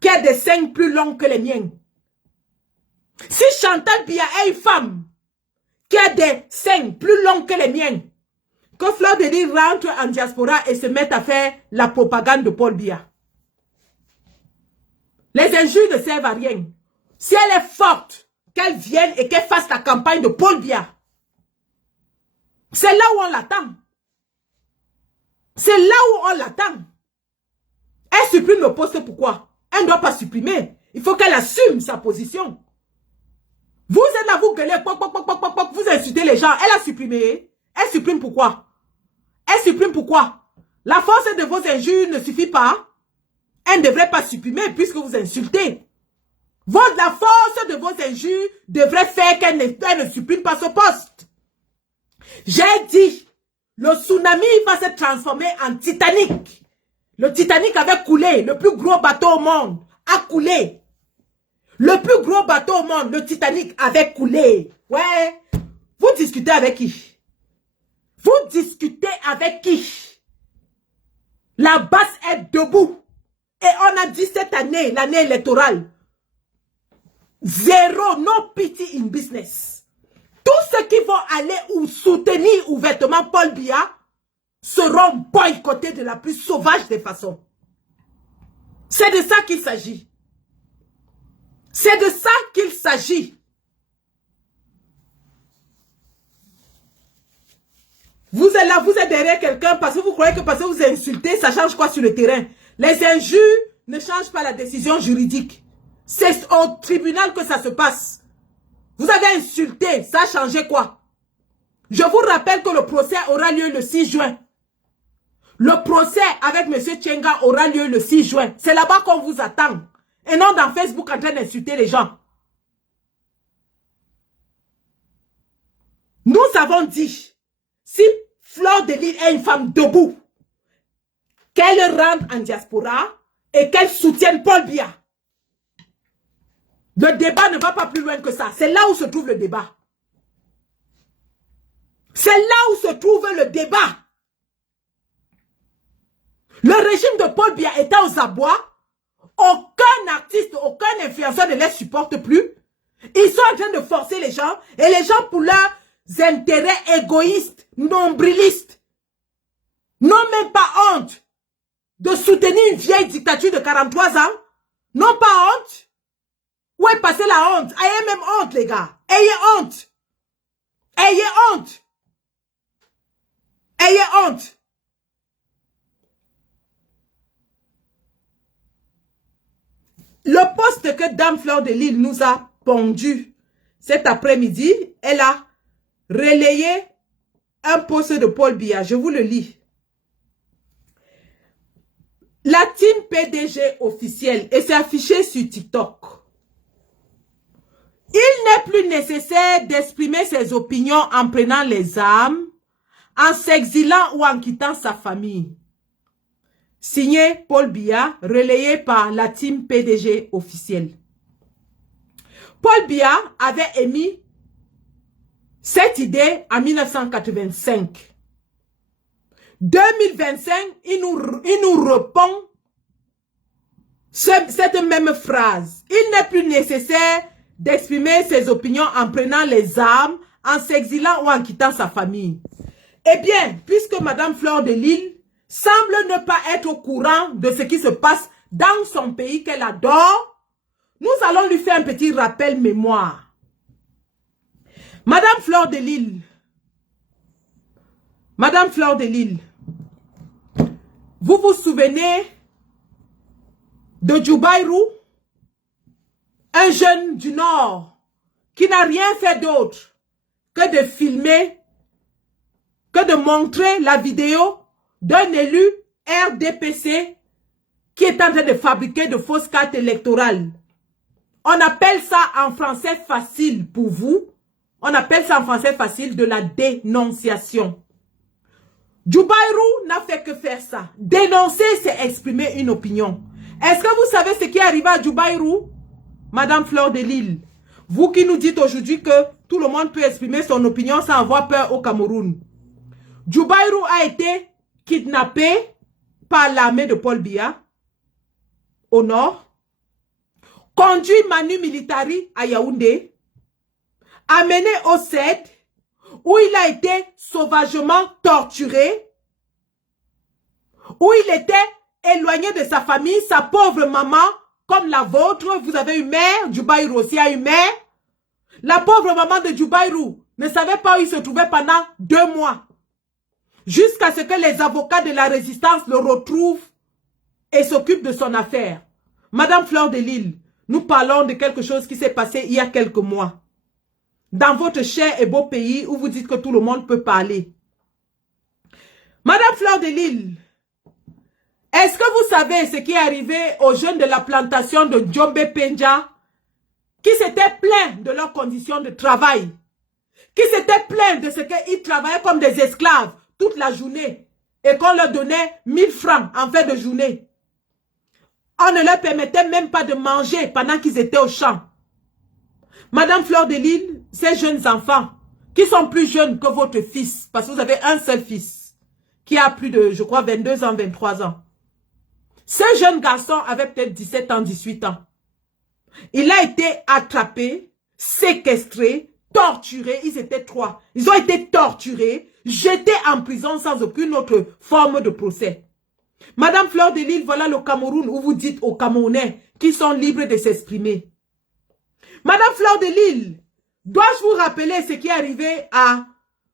qui a des seins plus longs que les miens, si Chantal Biya est une femme qui a des seins plus longs que les miens, que Fleur de Lille rentre en diaspora et se mette à faire la propagande de Paul Biya. Les injures ne servent à rien. Si elle est forte, qu'elle vienne et qu'elle fasse la campagne de Paul Biya. C'est là où on l'attend. C'est là où on l'attend. Elle supprime le poste, pourquoi? Elle ne doit pas supprimer. Il faut qu'elle assume sa position. Vous êtes là, vous gueulez, vous insultez les gens. Elle a supprimé. Elle supprime pourquoi? Elle supprime pourquoi? La force de vos injures ne suffit pas. Elle ne devrait pas supprimer puisque vous insultez. La force de vos injures devrait faire qu'elle ne supprime pas ce poste. J'ai dit, le tsunami va se transformer en Titanic. Le Titanic avait coulé, le plus gros bateau au monde a coulé. Le plus gros bateau au monde, le Titanic, avait coulé. Ouais. Vous discutez avec qui? Vous discutez avec qui? La base est debout. Et on a dit cette année, l'année électorale, zéro, no pity in business. Tous ceux qui vont aller ou soutenir ouvertement Paul Biya seront boycottés de la plus sauvage des façons. C'est de ça qu'il s'agit. C'est de ça qu'il s'agit. Vous êtes là, vous êtes derrière quelqu'un parce que vous croyez que parce que vous insultez, ça change quoi sur le terrain? Les injures ne changent pas la décision juridique. C'est au tribunal que ça se passe. Vous avez insulté, ça a changé quoi? Je vous rappelle que le procès aura lieu le 6 juin. Le procès avec M. Tchenga aura lieu le 6 juin. C'est là-bas qu'on vous attend. Et non dans Facebook en train d'insulter les gens. Nous avons dit, si Fleur de Lys est une femme debout, qu'elle rentre en diaspora et qu'elle soutienne Paul Biya. Le débat ne va pas plus loin que ça. C'est là où se trouve le débat. C'est là où se trouve le débat. Le régime de Paul Biya était aux abois. Aucun artiste, aucun influenceur ne les supporte plus. Ils sont en train de forcer les gens. Et les gens, pour leurs intérêts égoïstes, nombrilistes, n'ont même pas honte de soutenir une vieille dictature de 43 ans. N'ont pas honte. Où est passée la honte? Ayez même honte, les gars. Ayez honte. Ayez honte. Ayez honte. Le poste que Dame Fleur de Lys nous a pondu cet après-midi, elle a relayé un poste de Paul Biya. Je vous le lis. La team PDG officielle, et c'est affiché sur TikTok. Il n'est plus nécessaire d'exprimer ses opinions en prenant les armes, en s'exilant ou en quittant sa famille. Signé Paul Biya, relayé par la team PDG officielle. Paul Biya avait émis cette idée en 1985. 2025, il nous répond cette même phrase. Il n'est plus nécessaire d'exprimer ses opinions en prenant les armes, en s'exilant ou en quittant sa famille. Eh bien, puisque Madame Fleur de Lys semble ne pas être au courant de ce qui se passe dans son pays qu'elle adore, nous allons lui faire un petit rappel mémoire. Madame Fleur de Lys, vous vous souvenez de Djoubaïrou, un jeune du Nord qui n'a rien fait d'autre que de filmer, que de montrer la vidéo d'un élu RDPC qui est en train de fabriquer de fausses cartes électorales. On appelle ça en français facile pour vous. On appelle ça en français facile de la dénonciation. Djoubaïrou n'a fait que faire ça. Dénoncer, c'est exprimer une opinion. Est-ce que vous savez ce qui est arrivé à Djoubaïrou, Madame Fleur de Lys? Vous qui nous dites aujourd'hui que tout le monde peut exprimer son opinion sans avoir peur au Cameroun. Djoubaïrou a été kidnappé par l'armée de Paul Biya au nord, conduit manu militari à Yaoundé, amené au CED, où il a été sauvagement torturé, où il était éloigné de sa famille, sa pauvre maman, comme la vôtre. Vous avez une mère, Djoubaïrou aussi a une mère. La pauvre maman de Djoubaïrou ne savait pas où il se trouvait pendant 2 mois. Jusqu'à ce que les avocats de la résistance le retrouvent et s'occupent de son affaire. Madame Fleur de Lys, nous parlons de quelque chose qui s'est passé il y a quelques mois. Dans votre cher et beau pays où vous dites que tout le monde peut parler. Madame Fleur de Lille, est-ce que vous savez ce qui est arrivé aux jeunes de la plantation de Djombe Penja qui s'étaient plaints de leurs conditions de travail, qui s'étaient plaints de ce qu'ils travaillaient comme des esclaves toute la journée et qu'on leur donnait 1000 francs en fin de journée. On ne leur permettait même pas de manger pendant qu'ils étaient au champ. Madame Fleur de Lille, ces jeunes enfants qui sont plus jeunes que votre fils, parce que vous avez un seul fils qui a plus de, je crois, 22 ans, 23 ans. Ce jeune garçon avait peut-être 17 ans, 18 ans. Il a été attrapé, séquestré, torturé. Ils étaient 3. Ils ont été torturés, jetés en prison sans aucune autre forme de procès. Madame Fleur de Lille, voilà le Cameroun où vous dites aux Camerounais qu'ils sont libres de s'exprimer. Madame Fleur de Lille, dois-je vous rappeler ce qui est arrivé à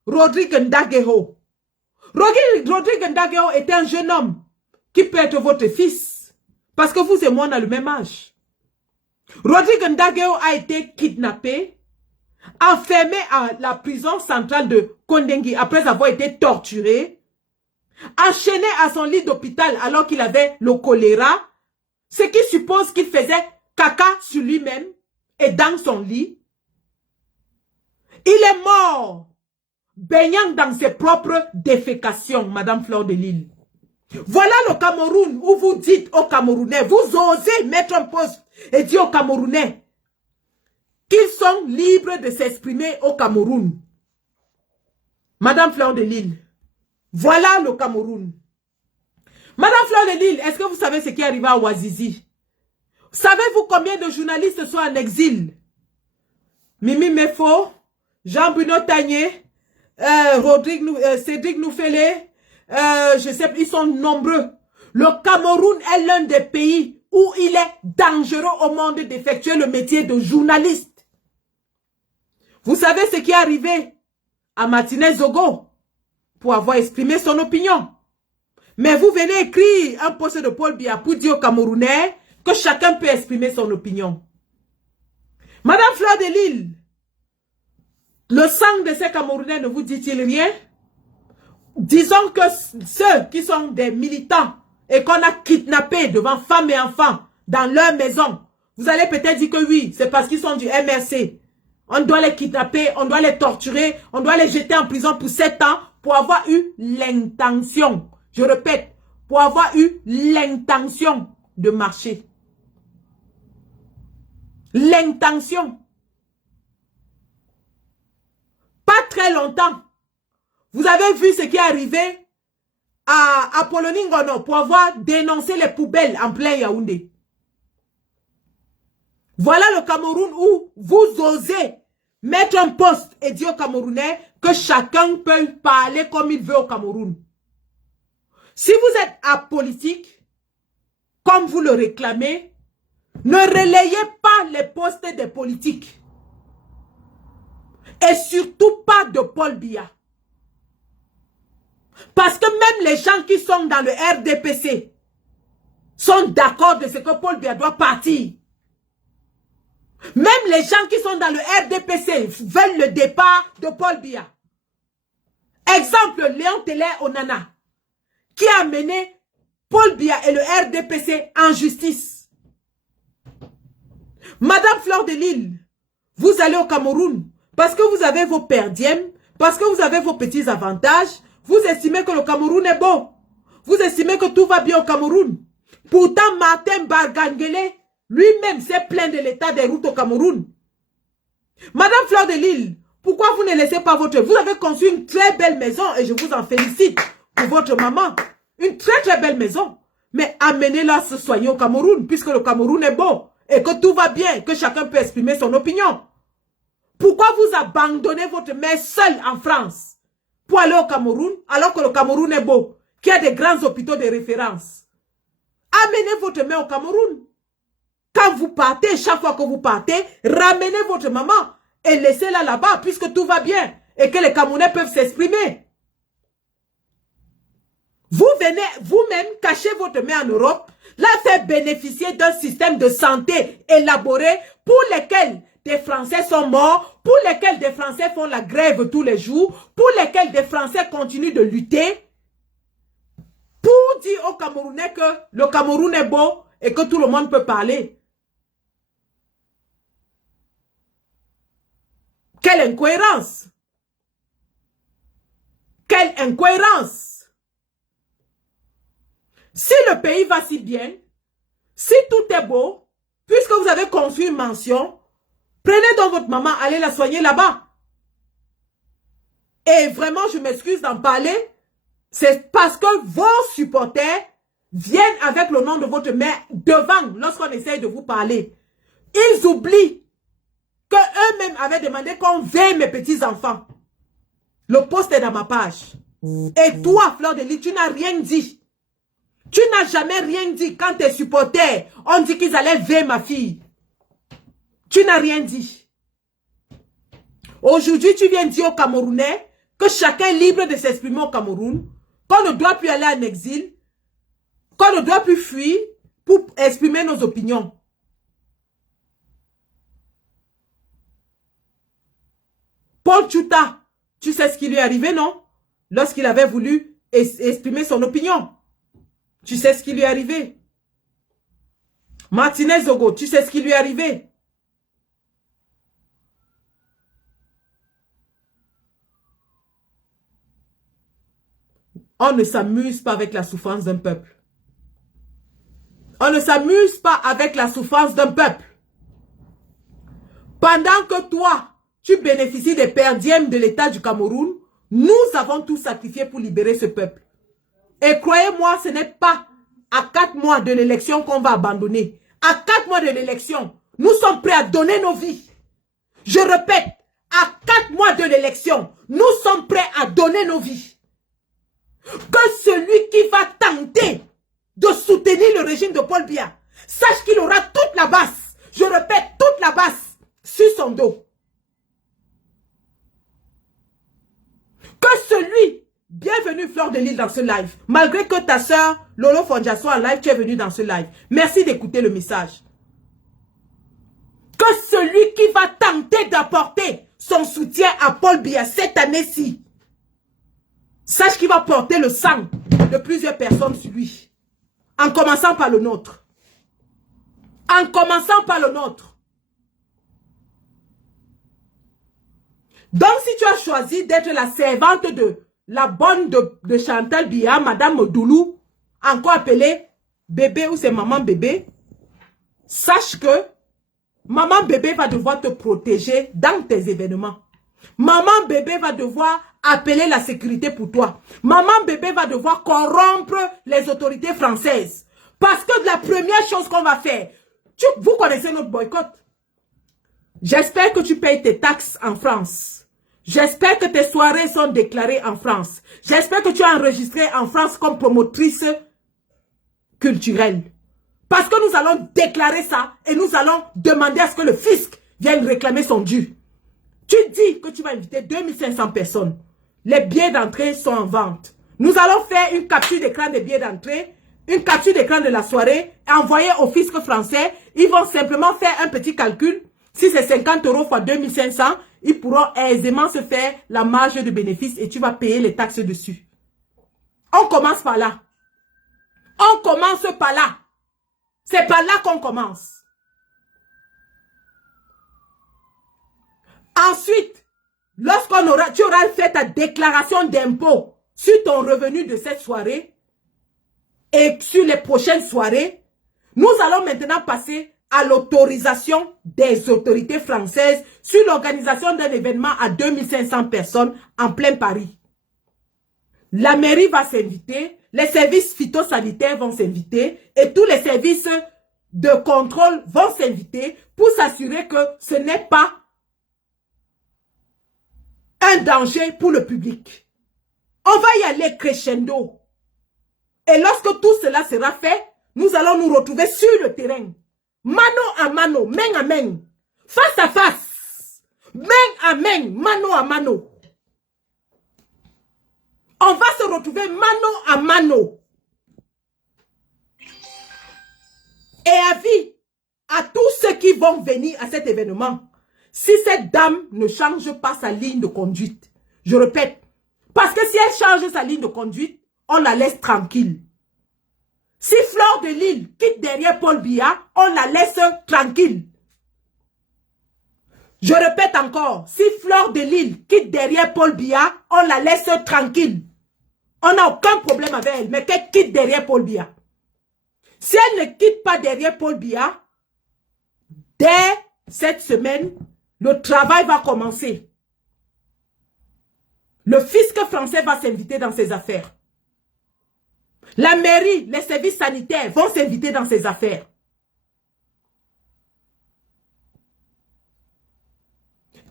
Rodrigue Ndageho? Rodrigue Ndageho était un jeune homme qui peut être votre fils. Parce que vous et moi, on a le même âge. Rodrigue Ndageho a été kidnappé, enfermé à la prison centrale de Kondengi après avoir été torturé, enchaîné à son lit d'hôpital alors qu'il avait le choléra, ce qui suppose qu'il faisait caca sur lui-même et dans son lit. Il est mort, baignant dans ses propres défécations, Madame Fleur de Lille. Voilà le Cameroun où vous dites aux Camerounais, vous osez mettre un poste et dire aux Camerounais qu'ils sont libres de s'exprimer au Cameroun. Madame Fleur de Lille, voilà le Cameroun. Madame Fleur de Lille, est-ce que vous savez ce qui est arrivé à Ouazizi? Savez-vous combien de journalistes sont en exil? Mimi Mefo, Jean-Bruno Tagné, Cédric Noufélé, je sais, ils sont nombreux. Le Cameroun est l'un des pays où il est dangereux au monde d'effectuer le métier de journaliste. Vous savez ce qui est arrivé à Martinez Zogo pour avoir exprimé son opinion. Mais vous venez écrire un poste de Paul Biya pour dire aux Camerounais que chacun peut exprimer son opinion. Madame Fleur de Lille, le sang de ces Camerounais ne vous dit-il rien? Disons que ceux qui sont des militants et qu'on a kidnappés devant femmes et enfants dans leur maison, vous allez peut-être dire que oui, c'est parce qu'ils sont du MRC. On doit les kidnapper, on doit les torturer, on doit les jeter en prison pour 7 ans pour avoir eu l'intention, je répète, pour avoir eu l'intention de marcher. L'intention. Pas très longtemps. Vous avez vu ce qui est arrivé à Apollonie Ngono pour avoir dénoncé les poubelles en plein Yaoundé. Voilà le Cameroun où vous osez mettre un poste et dire aux Camerounais que chacun peut parler comme il veut au Cameroun. Si vous êtes apolitique, comme vous le réclamez, ne relayez pas les postes des politiques. Et surtout pas de Paul Biya. Parce que même les gens qui sont dans le RDPC sont d'accord de ce que Paul Biya doit partir. Même les gens qui sont dans le RDPC veulent le départ de Paul Biya. Exemple, Léon Télé Onana, qui a mené Paul Biya et le RDPC en justice. Madame Fleur de Lille, vous allez au Cameroun parce que vous avez vos perdièmes, parce que vous avez vos petits avantages. Vous estimez que le Cameroun est beau. Vous estimez que tout va bien au Cameroun. Pourtant, Martin Bargangele, lui-même s'est plaint de l'état des routes au Cameroun. Madame Fleur de Lille, pourquoi vous ne laissez pas votre... Vous avez construit une très belle maison et je vous en félicite pour votre maman. Une très très belle maison. Mais amenez-la se soigner au Cameroun puisque le Cameroun est beau et que tout va bien, que chacun peut exprimer son opinion. Pourquoi vous abandonnez votre mère seule en France pour aller au Cameroun, alors que le Cameroun est beau, qu'il y a des grands hôpitaux de référence? Amenez votre mère au Cameroun. Quand vous partez, chaque fois que vous partez, ramenez votre maman et laissez-la là-bas, puisque tout va bien et que les Camerounais peuvent s'exprimer. Vous venez vous-même cacher votre mère en Europe, la faire bénéficier d'un système de santé élaboré pour lequel des Français sont morts, pour lesquels des Français font la grève tous les jours, pour lesquels des Français continuent de lutter. pour dire aux Camerounais que le Cameroun est beau et que tout le monde peut parler. Quelle incohérence! Quelle incohérence! Si le pays va si bien, si tout est beau, puisque vous avez construit une mansion, prenez donc votre maman, allez la soigner là-bas. Et vraiment, je m'excuse d'en parler, c'est parce que vos supporters viennent avec le nom de votre mère devant lorsqu'on essaye de vous parler. Ils oublient qu'eux-mêmes avaient demandé qu'on veille mes petits-enfants. Le post est dans ma page. Et toi, Fleur de Lys, tu n'as rien dit. Tu n'as jamais rien dit quand tes supporters ont dit qu'ils allaient veiller ma fille. Tu n'as rien dit. Aujourd'hui, tu viens dire aux Camerounais que chacun est libre de s'exprimer au Cameroun, qu'on ne doit plus aller en exil, qu'on ne doit plus fuir pour exprimer nos opinions. Paul Tchouta, tu sais ce qui lui est arrivé, non? Lorsqu'il avait voulu exprimer son opinion. Tu sais ce qui lui est arrivé. Martinez Zogo, tu sais ce qui lui est arrivé. On ne s'amuse pas avec la souffrance d'un peuple. On ne s'amuse pas avec la souffrance d'un peuple. Pendant que toi, tu bénéficies des perdièmes de l'État du Cameroun, nous avons tout sacrifié pour libérer ce peuple. Et croyez-moi, ce n'est pas à 4 mois de l'élection qu'on va abandonner. À 4 mois de l'élection, nous sommes prêts à donner nos vies. Je répète, à 4 mois de l'élection, nous sommes prêts à donner nos vies. Que celui qui va tenter de soutenir le régime de Paul Biya, sache qu'il aura toute la basse, je répète, toute la basse sur son dos. Que celui, bienvenue Fleur de Lys dans ce live, malgré que ta soeur Lolo Fondia soit en live, tu es venue dans ce live. Merci d'écouter le message. Que celui qui va tenter d'apporter son soutien à Paul Biya cette année-ci, sache qu'il va porter le sang de plusieurs personnes sur lui. En commençant par le nôtre. En commençant par le nôtre. Donc si tu as choisi d'être la servante de la bonne de Chantal Biya, Madame Doulou, encore appelée bébé ou c'est maman bébé, sache que maman bébé va devoir te protéger dans tes événements. Maman bébé va devoir appeler la sécurité pour toi. Maman bébé va devoir corrompre les autorités françaises. Parce que la première chose qu'on va faire, vous connaissez notre boycott. J'espère que tu payes tes taxes en France. J'espère que tes soirées sont déclarées en France. J'espère que tu es enregistrée en France comme promotrice culturelle. Parce que nous allons déclarer ça et nous allons demander à ce que le fisc vienne réclamer son dû. Tu dis que tu vas inviter 2500 personnes. Les billets d'entrée sont en vente. Nous allons faire une capture d'écran des billets d'entrée, une capture d'écran de la soirée et envoyer au fisc français. Ils vont simplement faire un petit calcul. Si c'est 50 € fois 2500, ils pourront aisément se faire la marge de bénéfice et tu vas payer les taxes dessus. On commence par là. On commence par là. C'est par là qu'on commence. Ensuite, tu auras fait ta déclaration d'impôt sur ton revenu de cette soirée et sur les prochaines soirées, nous allons maintenant passer à l'autorisation des autorités françaises sur l'organisation d'un événement à 2500 personnes en plein Paris. La mairie va s'inviter, les services phytosanitaires vont s'inviter et tous les services de contrôle vont s'inviter pour s'assurer que ce n'est pas un danger pour le public. On va y aller crescendo. Et lorsque tout cela sera fait, nous allons nous retrouver sur le terrain. Mano à mano, main à main, face à face, main à main, mano à mano. On va se retrouver mano à mano. Et avis à tous ceux qui vont venir à cet événement, si cette dame ne change pas sa ligne de conduite, je répète, parce que si elle change sa ligne de conduite, on la laisse tranquille. Si Fleur de Lille quitte derrière Paul Biya, on la laisse tranquille. Je répète encore, si Fleur de Lille quitte derrière Paul Biya, on la laisse tranquille. On n'a aucun problème avec elle, mais qu'elle quitte derrière Paul Biya. Si elle ne quitte pas derrière Paul Biya, dès cette semaine, le travail va commencer. Le fisc français va s'inviter dans ses affaires. La mairie, les services sanitaires vont s'inviter dans ses affaires.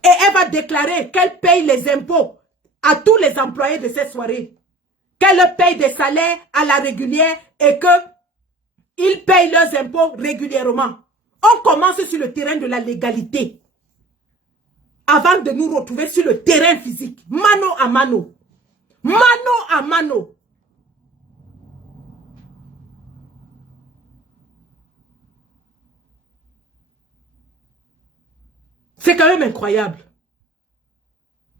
Et elle va déclarer qu'elle paye les impôts à tous les employés de cette soirée. Qu'elle paye des salaires à la régulière et qu'ils payent leurs impôts régulièrement. On commence sur le terrain de la légalité. Avant de nous retrouver sur le terrain physique. Mano à mano. Mano à mano. C'est quand même incroyable.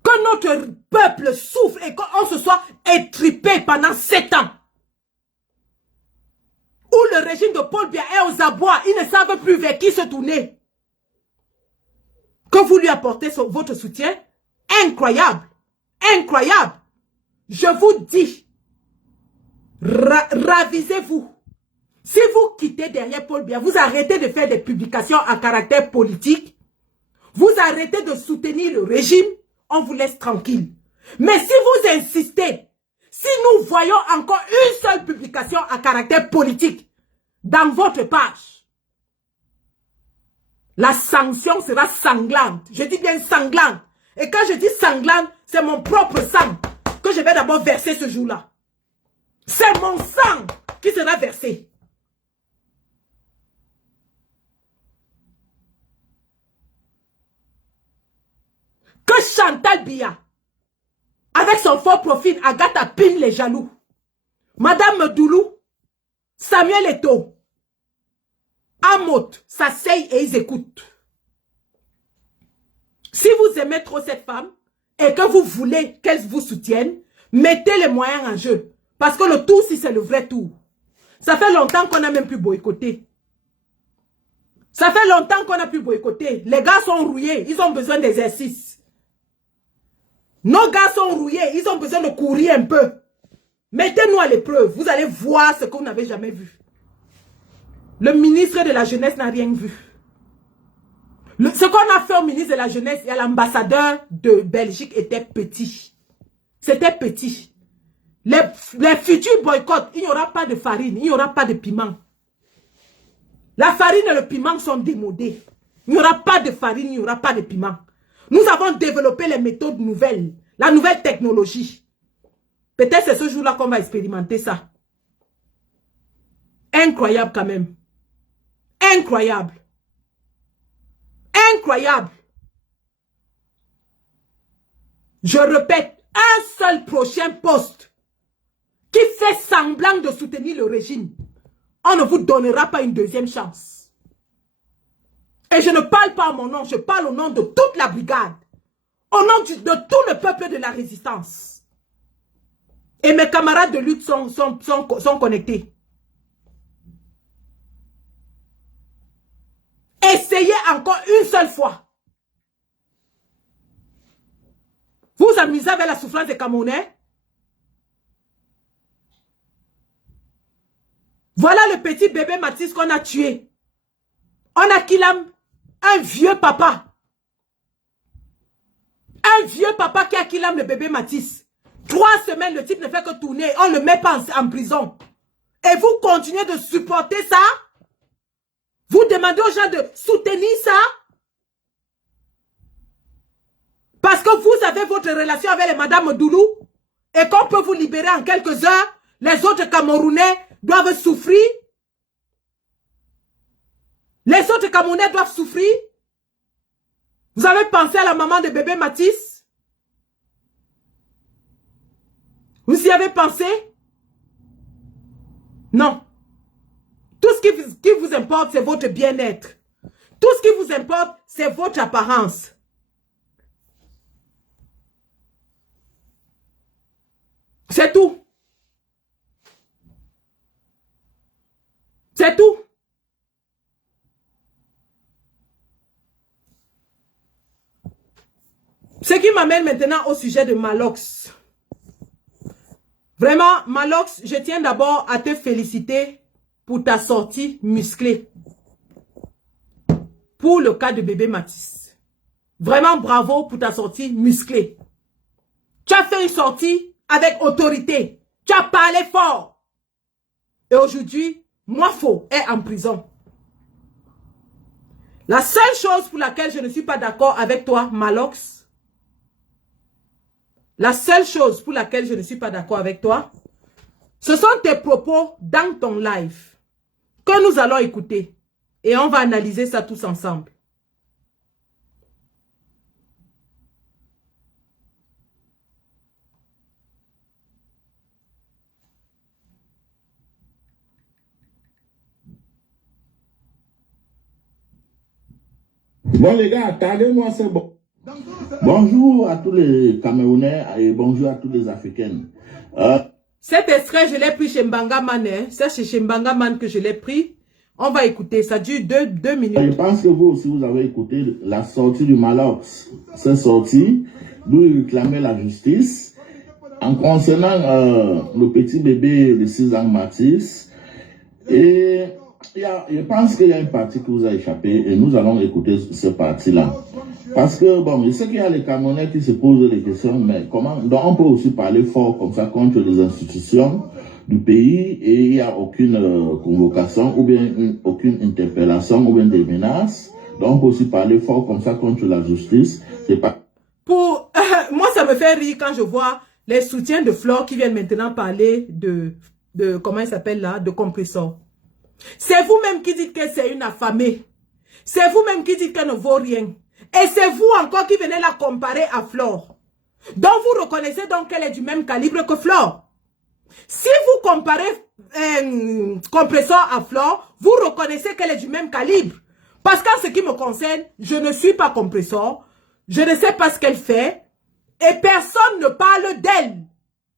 Que notre peuple souffre et qu'on se soit étripé pendant 7 ans. Où le régime de Paul Biya est aux abois. Ils ne savent plus vers qui se tourner. Que vous lui apportez votre soutien. Incroyable. Incroyable. Je vous dis. Ravisez-vous. Si vous quittez derrière Paul Biya, vous arrêtez de faire des publications à caractère politique. Vous arrêtez de soutenir le régime, on vous laisse tranquille. Mais si vous insistez, si nous voyons encore une seule publication à caractère politique dans votre page, la sanction sera sanglante. Je dis bien sanglante. Et quand je dis sanglante, c'est mon propre sang que je vais d'abord verser ce jour-là. C'est mon sang qui sera versé. Que Chantal Biya, avec son fort profil, Agatha pine les jaloux. Madame Doulou, Samuel Eto'o, Amot, s'asseyent et ils écoutent. Si vous aimez trop cette femme et que vous voulez qu'elle vous soutienne, mettez les moyens en jeu. Parce que le tour, si c'est le vrai tour. Ça fait longtemps qu'on a même pu boycotter. Ça fait longtemps qu'on a pu boycotter. Les gars sont rouillés, ils ont besoin d'exercice. Nos gars sont rouillés, ils ont besoin de courir un peu. Mettez-nous à l'épreuve, vous allez voir ce que vous n'avez jamais vu. Le ministre de la Jeunesse n'a rien vu. Ce qu'on a fait au ministre de la Jeunesse et à l'ambassadeur de Belgique était petit. C'était petit. Les futurs boycotts, il n'y aura pas de farine, il n'y aura pas de piment. La farine et le piment sont démodés. Il n'y aura pas de farine, il n'y aura pas de piment. Nous avons développé les méthodes nouvelles, la nouvelle technologie. Peut-être c'est ce jour-là qu'on va expérimenter ça. Incroyable quand même. Incroyable. Incroyable. Je répète, un seul prochain poste qui fait semblant de soutenir le régime, on ne vous donnera pas une deuxième chance. Et je ne parle pas à mon nom, je parle au nom de toute la brigade. Au nom de tout le peuple de la résistance. Et mes camarades de lutte sont connectés. Essayez encore une seule fois. Vous vous amusez avec la souffrance des Camerounais? Voilà le petit bébé Mathis qu'on a tué. On a qu'il a un vieux papa. Un vieux papa qui a qu'il le bébé Mathis. 3 semaines, le type ne fait que tourner. On ne le met pas en prison. Et vous continuez de supporter ça? Vous demandez aux gens de soutenir ça? Parce que vous avez votre relation avec les Madame Doulou et qu'on peut vous libérer en quelques heures, les autres Camerounais doivent souffrir. Les autres Camerounais doivent souffrir. Vous avez pensé à la maman de bébé Mathis? Vous y avez pensé? Non. Tout ce qui vous importe, c'est votre bien-être. Tout ce qui vous importe, c'est votre apparence. C'est tout. C'est tout. Ce qui m'amène maintenant au sujet de Malox. Vraiment, Malox, je tiens d'abord à te féliciter pour ta sortie musclée. Pour le cas de bébé Matisse. Vraiment bravo pour ta sortie musclée. Tu as fait une sortie avec autorité. Tu as parlé fort. Et aujourd'hui, Moifo est en prison. La seule chose pour laquelle je ne suis pas d'accord avec toi, Malox, la seule chose pour laquelle je ne suis pas d'accord avec toi, ce sont tes propos dans ton live que nous allons écouter. Et on va analyser ça tous ensemble. Bon les gars, attendez-moi, c'est bon. Bonjour à tous les Camerounais et bonjour à tous les Africains. Cet extrait, je l'ai pris chez Mbanga Man. Hein. C'est chez Mbanga Man que je l'ai pris. On va écouter, ça dure 2 minutes. Je pense que vous aussi, vous avez écouté la sortie du Malox. Cette sortie, d'où il réclamait la justice. En concernant le petit bébé de 6 ans, Matisse. Et je pense qu'il y a une partie qui vous a échappé et nous allons écouter cette partie-là. Parce que, bon, je sais qu'il y a les Camerounais qui se posent des questions, mais comment, donc on peut aussi parler fort comme ça contre les institutions du pays et il n'y a aucune convocation ou bien aucune interpellation ou bien des menaces. Donc on peut aussi parler fort comme ça contre la justice. C'est pas... Pour, moi, ça me fait rire quand je vois les soutiens de Flore qui viennent maintenant parler de comment il s'appelle là, de compresseur. C'est vous-même qui dites que c'est une affamée. C'est vous-même qui dites qu'elle ne vaut rien. Et c'est vous encore qui venez la comparer à Flore. Donc vous reconnaissez donc qu'elle est du même calibre que Flore. Si vous comparez compresseur à Flore, vous reconnaissez qu'elle est du même calibre. Parce qu'en ce qui me concerne, je ne suis pas compresseur. Je ne sais pas ce qu'elle fait. Et personne ne parle d'elle.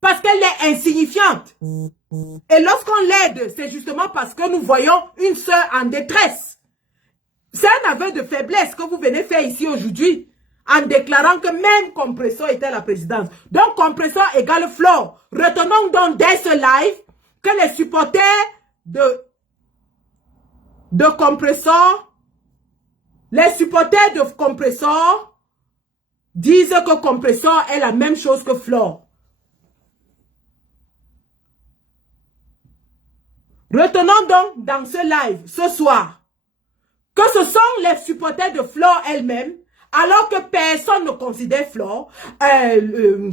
Parce qu'elle est insignifiante. Et lorsqu'on l'aide, c'est justement parce que nous voyons une sœur en détresse. C'est un aveu de faiblesse que vous venez faire ici aujourd'hui, en déclarant que même Compresseur était à la présidence. Donc Compresseur égale Flore. Retenons donc dès ce live que les supporters de Compresseur, disent que Compresseur est la même chose que Flore. Retenons donc dans ce live, ce soir, que ce sont les supporters de Flore elle-même, alors que personne ne considère Flore,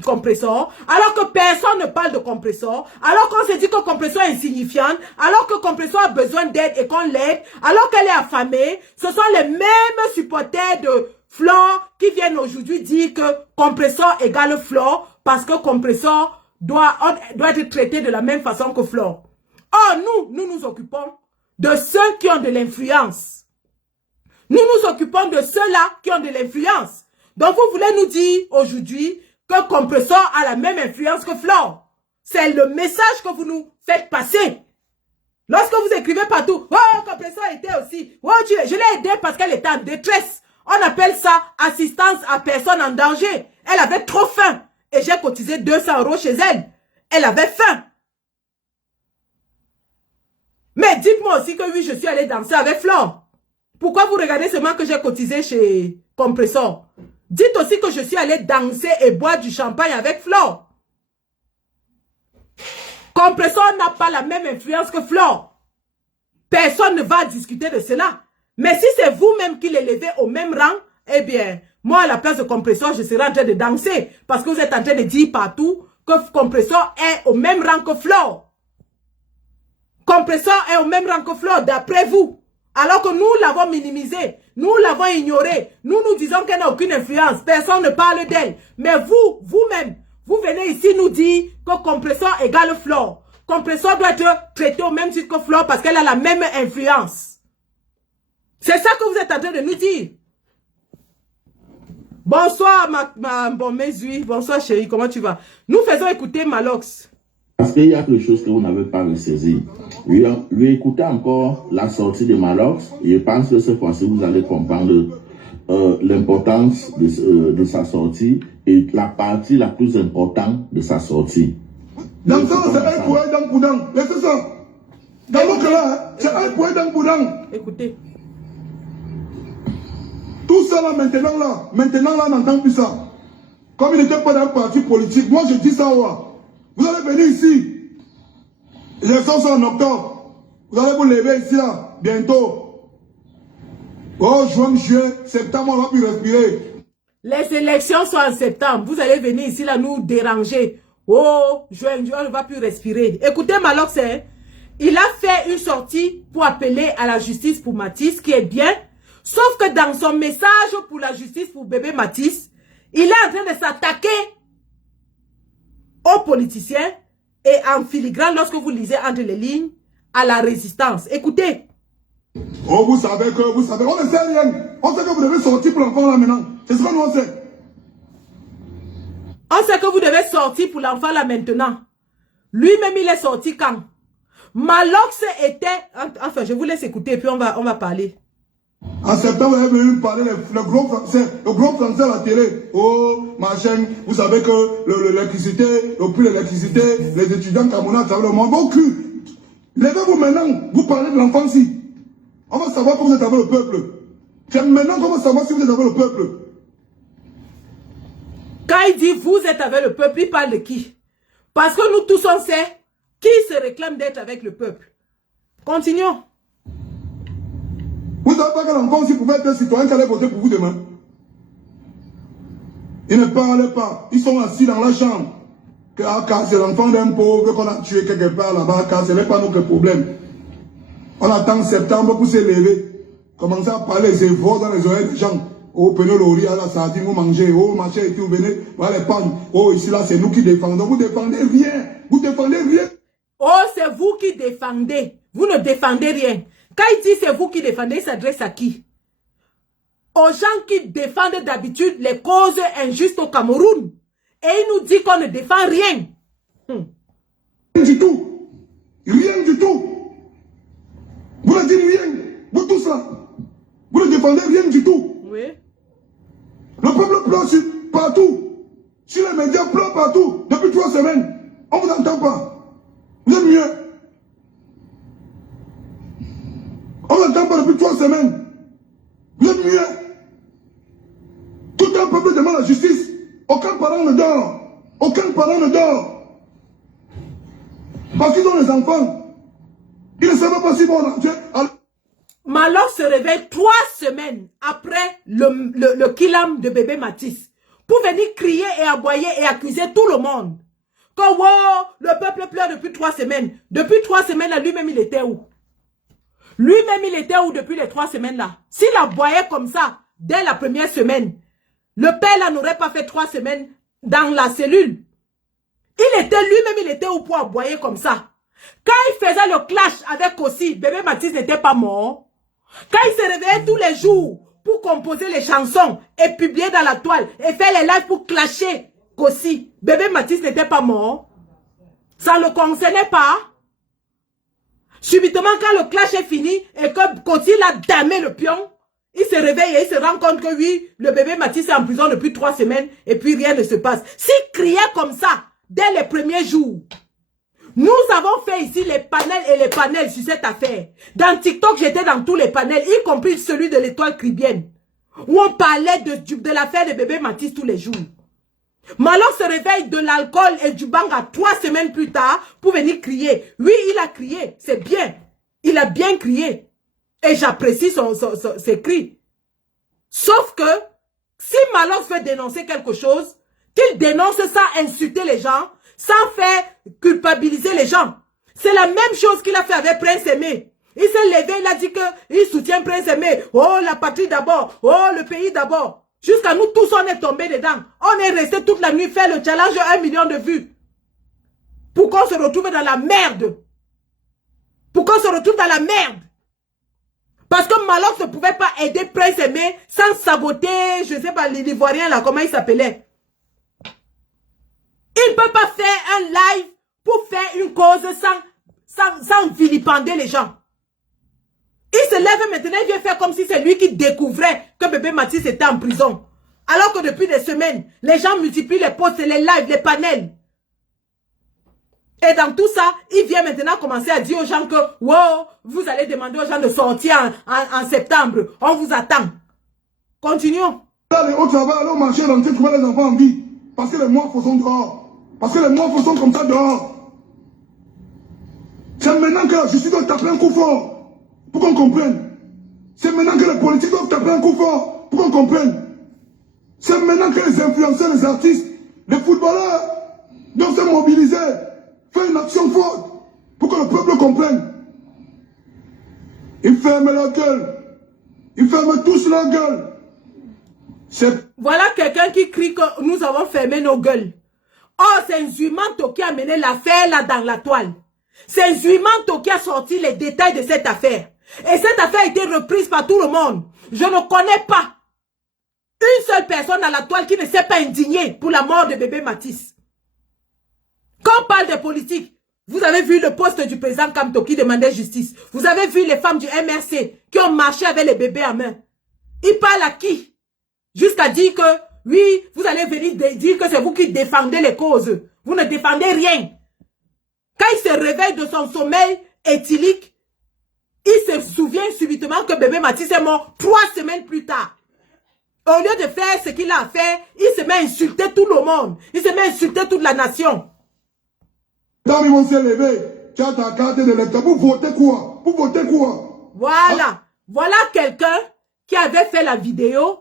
Compresseur, alors que personne ne parle de Compresseur, alors qu'on se dit que Compresseur est insignifiante, alors que Compresseur a besoin d'aide et qu'on l'aide, alors qu'elle est affamée, ce sont les mêmes supporters de Flore qui viennent aujourd'hui dire que Compresseur égale Flore, parce que Compresseur doit être traité de la même façon que Flore. Or, nous nous occupons de ceux qui ont de l'influence. Nous nous occupons de ceux-là qui ont de l'influence. Donc, vous voulez nous dire aujourd'hui que Compresseur a la même influence que Flore. C'est le message que vous nous faites passer. Lorsque vous écrivez partout, « Oh, Compresseur était aussi. Oh, je l'ai aidée parce qu'elle était en détresse. » On appelle ça assistance à personne en danger. Elle avait trop faim. Et j'ai cotisé 200 € chez elle. Elle avait faim. Mais dites-moi aussi que oui, je suis allée danser avec Flore. Pourquoi vous regardez seulement que j'ai cotisé chez Compresseur? Dites aussi que je suis allée danser et boire du champagne avec Flore. Compresseur n'a pas la même influence que Flore. Personne ne va discuter de cela. Mais si c'est vous-même qui l'élevez au même rang, eh bien, moi à la place de Compresseur, je serai en train de danser. Parce que vous êtes en train de dire partout que Compresseur est au même rang que Flore. Compresseur est au même rang que Flore, d'après vous. Alors que nous l'avons minimisé, nous l'avons ignoré, nous disons qu'elle n'a aucune influence, personne ne parle d'elle. Mais vous-même, vous venez ici nous dire que Compresseur égale Flore. Compresseur doit être traité au même titre que Flore parce qu'elle a la même influence. C'est ça que vous êtes en train de nous dire. Bonsoir, mes yeux. Bonsoir, chérie. Comment tu vas? Nous faisons écouter Malox. Parce qu'il y a quelque chose que vous n'avez pas ressaisi. Lui écoutez encore la sortie de Malox. Je pense que cette fois-ci, vous allez comprendre l'importance de sa sortie et la partie la plus importante de sa sortie. Dans ça, c'est un poète dans Boudang. Laissez ça. Dans l'autre là, c'est un poète dans Boudang. Écoutez. Tout ça là, maintenant là, on n'entend plus ça. Comme il n'était pas dans un parti politique, moi je dis ça, ouais. Vous allez venir ici. Les élections sont en octobre. Vous allez vous lever ici là, bientôt. Oh, juin, juillet, septembre, on va plus respirer. Les élections sont en septembre. Vous allez venir ici là nous déranger. Oh, juin, on ne va plus respirer. Écoutez, Malox, il a fait une sortie pour appeler à la justice pour Mathis, qui est bien. Sauf que dans son message pour la justice pour bébé Mathis, il est en train de s'attaquer aux politiciens et en filigrane, lorsque vous lisez entre les lignes, à la résistance. Écoutez. Oh, vous savez, on ne sait rien. On sait que vous devez sortir pour l'enfant là maintenant. C'est ce que nous on sait. On sait que vous devez sortir pour l'enfant là maintenant. Lui-même, il est sorti quand? Malox était... Enfin, je vous laisse écouter et puis on va parler. En septembre, vous avez venu me parler le gros français à la télé. Oh, machin, vous savez que l'électricité, le prix de l'électricité, les étudiants camerounais, ça veut le monde. Bon cul. Levez-vous maintenant, vous parlez de l'enfance. On va savoir comment vous êtes avec le peuple. C'est maintenant qu'on va savoir si vous êtes avec le peuple. Quand il dit vous êtes avec le peuple, il parle de qui? Parce que nous tous on sait qui se réclame d'être avec le peuple. Continuons. Vous ne savez pas que l'enfant aussi pouvait être un citoyen qui allait voter pour vous demain. Ils ne parlent pas. Ils sont assis dans la chambre. Car c'est l'enfant d'un pauvre qu'on a tué quelque part là-bas, car ce n'est pas notre problème. On attend septembre pour se lever. Commencer à parler des voix dans les oreilles des gens. Oh, prenez le riz à la sardine, vous mangez. Oh, machin et tout, venez, voilà les pannes. Oh, ici là, c'est nous qui défendons. Vous défendez rien. Vous défendez rien. Oh, c'est vous qui défendez. Vous ne défendez rien. Quand il dit c'est vous qui défendez, il s'adresse à qui? Aux gens qui défendent d'habitude les causes injustes au Cameroun. Et il nous dit qu'on ne défend rien. Rien du tout. Rien du tout. Vous ne dites rien. Vous tous là. Vous ne défendez rien du tout. Oui. Le peuple pleure partout. Sur les médias pleure partout. Depuis 3 semaines. On ne vous entend pas. Vous êtes mieux. On ne l'entend pas depuis 3 semaines. Vous êtes mieux. Tout un peuple demande la justice. Aucun parent ne dort. Aucun parent ne dort. Parce qu'ils ont les enfants. Ils ne savent pas si vont rentrer. Malox se réveille 3 semaines après le killam de bébé Mathis pour venir crier et aboyer et accuser tout le monde. Quand wow, le peuple pleure depuis 3 semaines. Depuis 3 semaines, lui-même il était où? Lui-même il était où depuis les 3 semaines là? S'il aboyait comme ça dès la première semaine, le père là n'aurait pas fait 3 semaines dans la cellule. Il était lui-même, il était où pour aboyer comme ça? Quand il faisait le clash avec Kossi, bébé Mathis n'était pas mort. Quand il se réveillait tous les jours pour composer les chansons et publier dans la toile et faire les lives pour clasher Kossi, bébé Mathis n'était pas mort. Ça ne le concernait pas. Subitement, quand le clash est fini et que Kossi l'a damé le pion, il se réveille et il se rend compte que oui, le bébé Mathis est en prison depuis 3 semaines et puis rien ne se passe. S'il criait comme ça dès les premiers jours, nous avons fait ici les panels et les panels sur cette affaire. Dans TikTok, j'étais dans tous les panels, y compris celui de l'étoile Caribéenne, où on parlait de l'affaire de bébé Mathis tous les jours. Malox se réveille de l'alcool et du banga 3 semaines plus tard pour venir crier. Oui, il a crié, c'est bien. Il a bien crié. Et j'apprécie ses cris. Sauf que, si Malox veut dénoncer quelque chose, qu'il dénonce sans insulter les gens, sans faire culpabiliser les gens. C'est la même chose qu'il a fait avec Prince Aimé. Il s'est levé, il a dit qu'il soutient Prince Aimé. Oh, la patrie d'abord. Oh, le pays d'abord. Jusqu'à nous tous, on est tombés dedans. On est resté toute la nuit faire le challenge 1 million de vues. Pour qu'on se retrouve dans la merde. Pour qu'on se retrouve dans la merde. Parce que Malox ne pouvait pas aider Prince Aimé sans saboter, je ne sais pas, l'Ivoirien là, comment il s'appelait. Il ne peut pas faire un live pour faire une cause sans vilipender les gens. Il se lève maintenant, il vient faire comme si c'est lui qui découvrait que bébé Mathis était en prison. Alors que depuis des semaines, les gens multiplient les posts, les lives, les panels. Et dans tout ça, il vient maintenant commencer à dire aux gens que, wow, vous allez demander aux gens de sortir en septembre. On vous attend. Continuons. Au travail, au marché, dans le trouver les enfants en vie. Parce que les morts sont dehors. Parce que les morts sont comme ça dehors. C'est maintenant que la justice doit taper un coup fort. Pour qu'on comprenne. C'est maintenant que les politiques doivent taper un coup fort. Pour qu'on comprenne. C'est maintenant que les influenceurs, les artistes, les footballeurs doivent se mobiliser. Faire une action forte. Pour que le peuple comprenne. Ils ferment leur gueule. Ils ferment tous leur gueule. Voilà quelqu'un qui crie que nous avons fermé nos gueules. Oh, c'est Nzuimanto qui a mené l'affaire là dans la toile. C'est Nzuimanto qui a sorti les détails de cette affaire. Et cette affaire a été reprise par tout le monde. Je ne connais pas une seule personne à la toile qui ne s'est pas indignée pour la mort de bébé Mathis. Quand on parle de politique, vous avez vu le poste du président Kamto qui demandait justice. Vous avez vu les femmes du MRC qui ont marché avec les bébés à main. Il parle à qui? Jusqu'à dire que, oui, vous allez venir dire que c'est vous qui défendez les causes. Vous ne défendez rien. Quand il se réveille de son sommeil éthylique, il se souvient subitement que bébé Mathis est mort 3 semaines plus tard. Au lieu de faire ce qu'il a fait, il se met à insulter tout le monde. Il se met à insulter toute la nation. Quand ils vont se lever, tu as ta carte d'électeur. Pour voter quoi? Pour voter quoi? Voilà. Voilà quelqu'un qui avait fait la vidéo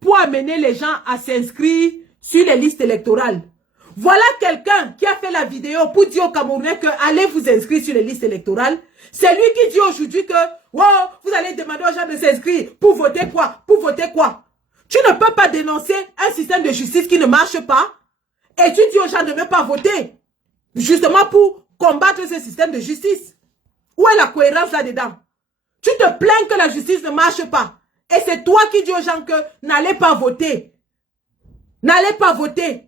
pour amener les gens à s'inscrire sur les listes électorales. Voilà quelqu'un qui a fait la vidéo pour dire aux Camerounais que allez vous inscrire sur les listes électorales. C'est lui qui dit aujourd'hui que wow, vous allez demander aux gens de s'inscrire pour voter quoi? Pour voter quoi? Tu ne peux pas dénoncer un système de justice qui ne marche pas et tu dis aux gens de ne pas voter. Justement pour combattre ce système de justice. Où est la cohérence là-dedans? Tu te plains que la justice ne marche pas. Et c'est toi qui dis aux gens que n'allez pas voter. N'allez pas voter.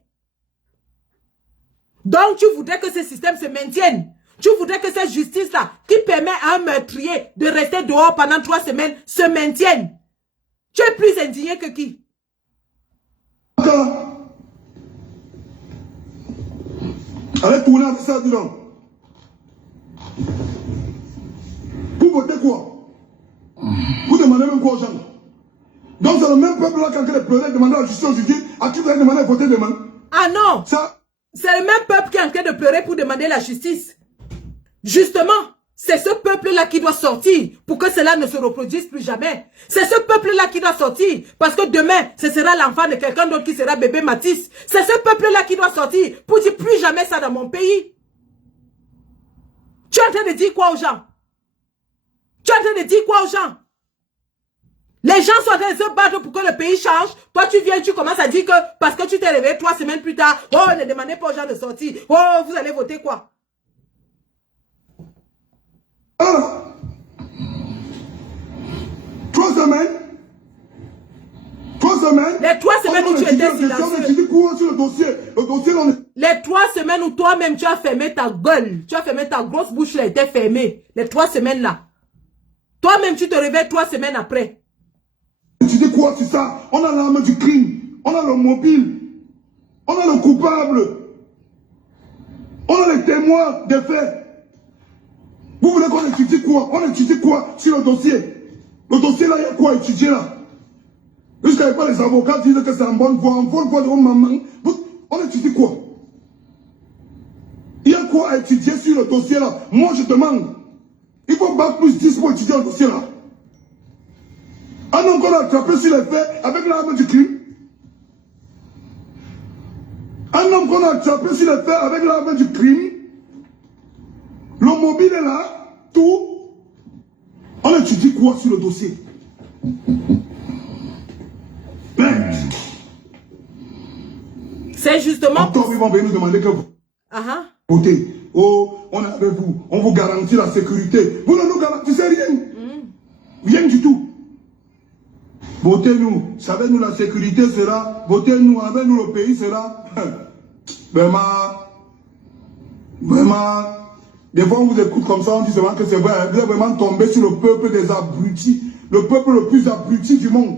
Donc tu voudrais que ce système se maintienne. Tu voudrais que cette justice-là, qui permet à un meurtrier de rester dehors pendant 3 semaines, se maintienne. Tu es plus indigné que qui? Allez tourner avec ça, dis donc. Vous votez quoi? Vous demandez même quoi aux gens? Donc c'est le même peuple là qui a pleuré, demander à la justice aujourd'hui, à qui vous avez demandé de voter demain? Ah non! C'est le même peuple qui est en train de pleurer pour demander la justice. Justement, c'est ce peuple-là qui doit sortir pour que cela ne se reproduise plus jamais. C'est ce peuple-là qui doit sortir parce que demain, ce sera l'enfant de quelqu'un d'autre qui sera bébé Mathis. C'est ce peuple-là qui doit sortir pour dire plus jamais ça dans mon pays. Tu es en train de dire quoi aux gens? Tu es en train de dire quoi aux gens? Les gens sont en train de se battre pour que le pays change. Toi, tu viens, tu commences à dire que parce que tu t'es réveillé 3 semaines plus tard, oh, ne demandez pas aux gens de sortir. Oh, vous allez voter quoi? Ah. 3 semaines? 3 semaines? Les 3 semaines où tu étais silencieux. Sur le dossier, les 3 semaines où toi-même tu as fermé ta gueule. Tu as fermé ta grosse bouche, elle était fermée. Les 3 semaines là. Toi-même tu te réveilles 3 semaines après. Tu dis quoi sur ça? On a l'arme du crime. On a le mobile. On a le coupable. On a les témoins des faits. Vous voulez qu'on étudie quoi? On étudie quoi sur le dossier? Le dossier là, il y a quoi à étudier là? Jusqu'à pas les avocats disent que c'est en bonne voie de votre maman. On étudie quoi? Il y a quoi à étudier sur le dossier là? Moi je demande. Il faut bac plus 10 pour étudier le dossier là. Un homme qu'on a attrapé sur les faits avec l'arme du crime. Un homme qu'on a attrapé sur les faits avec l'arme du crime. Le mobile est là, tout. On étudie quoi sur le dossier? C'est justement... Encore ils vont venir nous demander que vous votez. Oh, on est avec vous. On vous garantit la sécurité. Vous ne nous garantissez rien. Rien du tout. Votez-nous. Savez-nous la sécurité sera. Votez-nous. Avec nous le pays sera. Vraiment. Vraiment, des fois on vous écoute comme ça, on dit seulement que c'est vrai. Vous êtes vraiment tombé sur le peuple des abrutis. Le peuple le plus abruti du monde.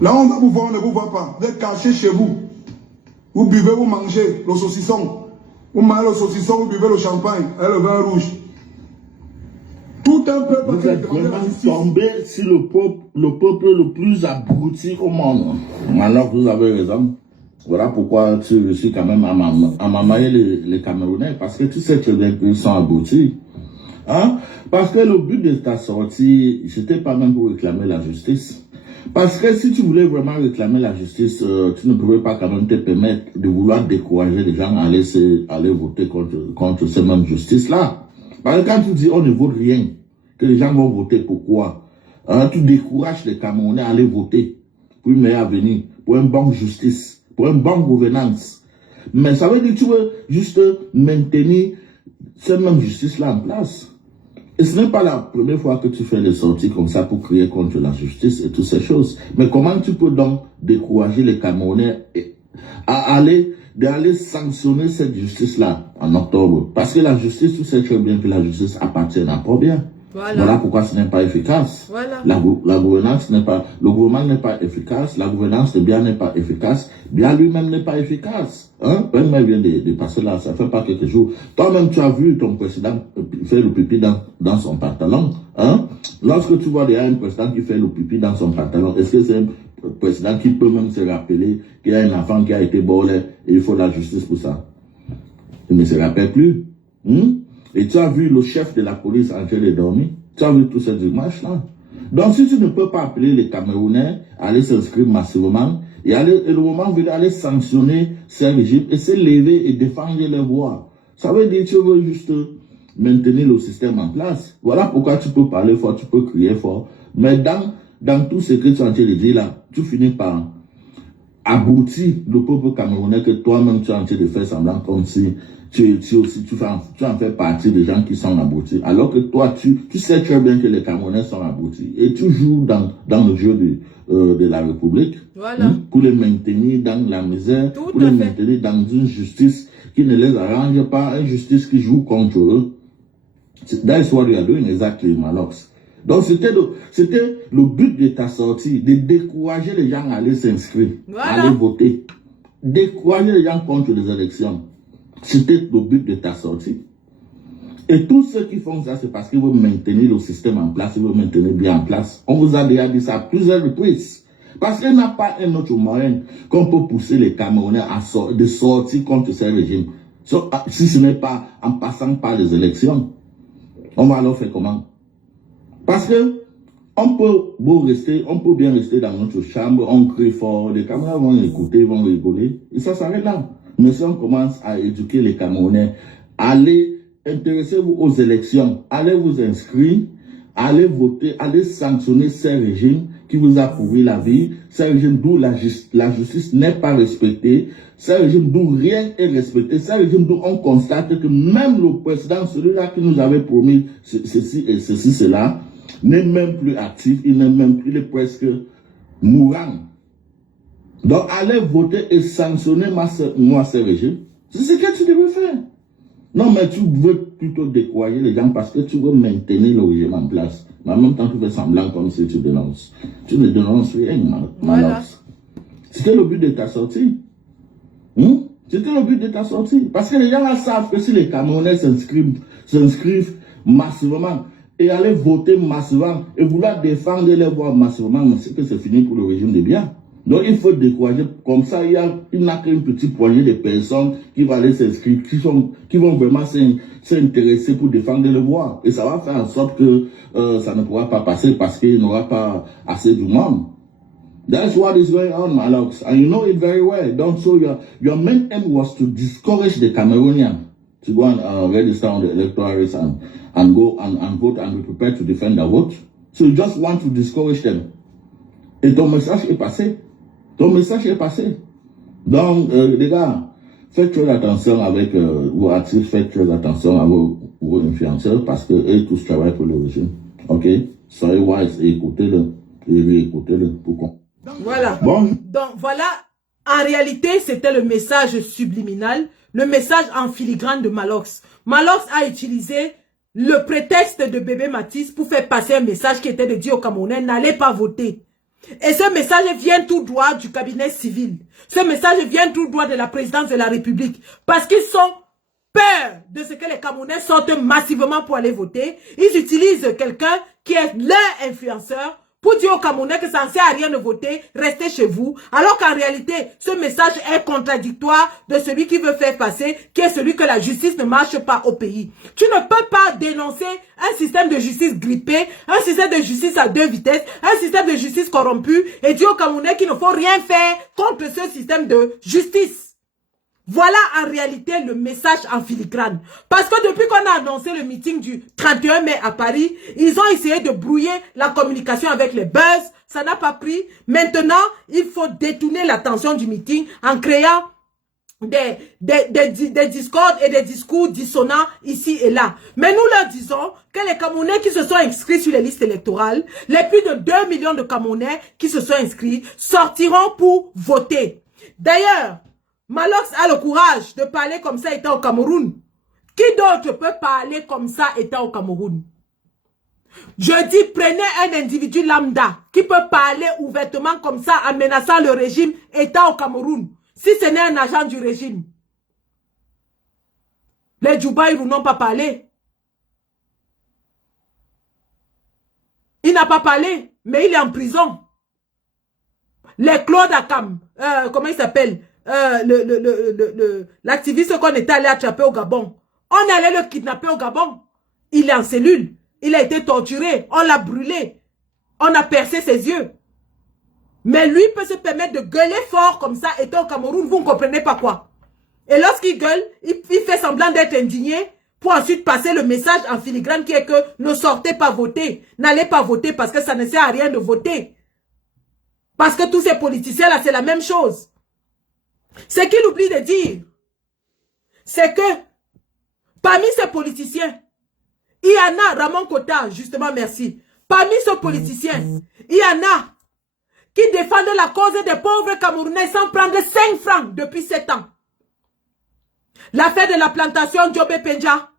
Là on va vous voir, on ne vous voit pas. Vous êtes cachés chez vous. Vous buvez, vous mangez le saucisson. Vous mangez le saucisson, vous buvez le champagne et le vin rouge. Tout un peuple vous êtes vraiment tombé sur le peuple le plus abruti au monde. Alors vous avez raison. Voilà pourquoi je suis quand même à mamailler les Camerounais. Parce que tu sais très bien qu'ils sont abrutis. Hein? Parce que le but de ta sortie, c'était pas même pour réclamer la justice. Parce que si tu voulais vraiment réclamer la justice, tu ne pouvais pas quand même te permettre de vouloir décourager les gens à aller voter contre ces mêmes justices-là. Parce que quand tu dis on ne vote rien, que les gens vont voter, pourquoi? Tu décourages les Camerounais à aller voter pour une meilleure avenir, pour une bonne justice, pour une bonne gouvernance. Mais ça veut dire que tu veux juste maintenir cette même justice-là en place. Et ce n'est pas la première fois que tu fais des sorties comme ça pour crier contre la justice et toutes ces choses. Mais comment tu peux donc décourager les Camerounais d'aller sanctionner cette justice-là en octobre? Parce que la justice, tu sais très bien que la justice appartient à pas bien. Voilà pourquoi ce n'est pas efficace. Voilà. La gouvernance n'est pas, le gouvernement n'est pas efficace, la gouvernance de bien n'est pas efficace, bien lui-même n'est pas efficace. Hein? Même vient de passer là, ça fait pas quelques jours. Toi-même, tu as vu ton président faire le pipi dans son pantalon. Hein? Lorsque tu vois déjà un président qui fait le pipi dans son pantalon, est-ce que c'est un président qui peut même se rappeler qu'il y a un enfant qui a été volé et il faut la justice pour ça? Il ne se rappelle plus. Et tu as vu le chef de la police en train de dormir. Tu as vu toutes ces images-là. Donc si tu ne peux pas appeler les Camerounais à aller s'inscrire massivement, et le moment venu aller sanctionner ces régimes et se lever et défendre les voix, ça veut dire que tu veux juste maintenir le système en place. Voilà pourquoi tu peux parler fort, tu peux crier fort. Mais dans tout ce que tu es en train de dire là, tu finis par abrutir le peuple camerounais que toi-même tu es en train de faire semblant comme si tu en fais partie des gens qui sont abrutis. Alors que toi, tu sais très bien que les Camerounais sont abrutis. Et tu joues dans le jeu de la République. Voilà. Pour les maintenir dans la misère, pour les maintenir dans une justice qui ne les arrange pas, une justice qui joue contre eux. That's what you are doing exactly, Malox. Donc c'était le but de ta sortie, de décourager les gens à aller s'inscrire, à aller voter. Décourager les gens contre les élections. C'était le but de ta sortie. Et tous ceux qui font ça, c'est parce qu'ils veulent maintenir le système en place, ils veulent maintenir bien en place. On vous a déjà dit ça à plusieurs reprises. Parce qu'il n'y a pas un autre moyen qu'on peut pousser les Camerounais de sortir contre ces régimes. Si ce n'est pas en passant par les élections, on va alors faire comment? Parce que on peut bien rester dans notre chambre, on crie fort, les Camerounais vont écouter, vont rigoler, et ça s'arrête là. Mais si on commence à éduquer les Camerounais, allez, intéressez-vous aux élections, allez vous inscrire, allez voter, allez sanctionner ces régimes qui vous a pourri la vie, ces régimes d'où la justice n'est pas respectée, ces régimes d'où rien est respecté, ces régimes d'où on constate que même le président, celui-là qui nous avait promis ceci et ceci, cela, n'est même plus actif, il est presque mourant. Donc, allez voter et sanctionner moi ces régimes. C'est ce que tu devais faire. Non, mais tu veux plutôt décourager les gens parce que tu veux maintenir le régime en place. Mais en même temps, tu fais semblant comme si tu dénonces. Tu ne dénonces rien, voilà. C'était le but de ta sortie. C'était le but de ta sortie. Parce que les gens là savent que si les Camerounais s'inscrivent massivement et aller voter massivement et vouloir défendre les voix massivement, c'est que c'est fini pour le régime de bien. Donc il faut décourager, comme ça il n'a qu'une petite poignée de personnes qui vont aller s'inscrire, qui vont vraiment s'intéresser pour défendre le voix. Et ça va faire en sorte que ça ne pourra pas passer parce qu'il n'y aura pas assez du monde. That's what is going on, Malox. And you know it very well. Don't so your main aim was to discourage the Cameroonians to go and register on the electoral race and go and vote and be prepared to defend their vote. So you just want to discourage them. Et ton message est passé. Ton message est passé. Donc, les gars, faites très attention avec vos artistes, faites très attention à vos influenceurs parce que eux tous travaillent pour le régime. Ok? Soyez wise et écoutez-le. Et réécoutez-le pour qu'on. Voilà. Bon. Donc, voilà. En réalité, c'était le message subliminal. le message en filigrane de Malox. Malox a utilisé le prétexte de bébé Matisse pour faire passer un message qui était de dire aux Camerounais, n'allez pas voter. Et ce message vient tout droit du cabinet civil. Ce message vient tout droit de la présidence de la République. Parce qu'ils sont peur de ce que les Camerounais sortent massivement pour aller voter. Ils utilisent quelqu'un qui est leur influenceur pour dire aux Camerounais que ça ne sert à rien de voter, restez chez vous. Alors qu'en réalité, ce message est contradictoire de celui qui veut faire passer, qui est celui que la justice ne marche pas au pays. Tu ne peux pas dénoncer un système de justice grippé, un système de justice à 2 vitesses, un système de justice corrompu et dire aux Camerounais qu'il ne faut rien faire contre ce système de justice. Voilà en réalité le message en filigrane. Parce que depuis qu'on a annoncé le meeting du 31 mai à Paris, ils ont essayé de brouiller la communication avec les buzz. Ça n'a pas pris. Maintenant, il faut détourner l'attention du meeting en créant des discords et des discours dissonants ici et là. Mais nous leur disons que les Camerounais qui se sont inscrits sur les listes électorales, les plus de 2 millions de Camerounais qui se sont inscrits, sortiront pour voter. D'ailleurs, Malox a le courage de parler comme ça étant au Cameroun. Qui d'autre peut parler comme ça étant au Cameroun? Je dis, prenez un individu lambda qui peut parler ouvertement comme ça en menaçant le régime étant au Cameroun. Si ce n'est un agent du régime. Les Djoubaïrou n'ont pas parlé. Il n'a pas parlé, mais il est en prison. Les Claude Akam, comment il s'appelle? L'activiste qu'on était allé attraper au Gabon. On allait le kidnapper au Gabon. Il est en cellule. Il a été torturé. On l'a brûlé. On a percé ses yeux. Mais lui peut se permettre de gueuler fort comme ça étant au Cameroun. Vous ne comprenez pas quoi. Et lorsqu'il gueule, il fait semblant d'être indigné pour ensuite passer le message en filigrane qui est que ne sortez pas voter. N'allez pas voter parce que ça ne sert à rien de voter. Parce que tous ces politiciens-là, c'est la même chose. Ce qu'il oublie de dire, c'est que parmi ces politiciens, il y en a, Ramon Kota, justement, merci. Parmi ces politiciens, il y en a qui défendent la cause des pauvres Camerounais sans prendre 5 francs depuis 7 ans. L'affaire de la plantation Djobé Penja,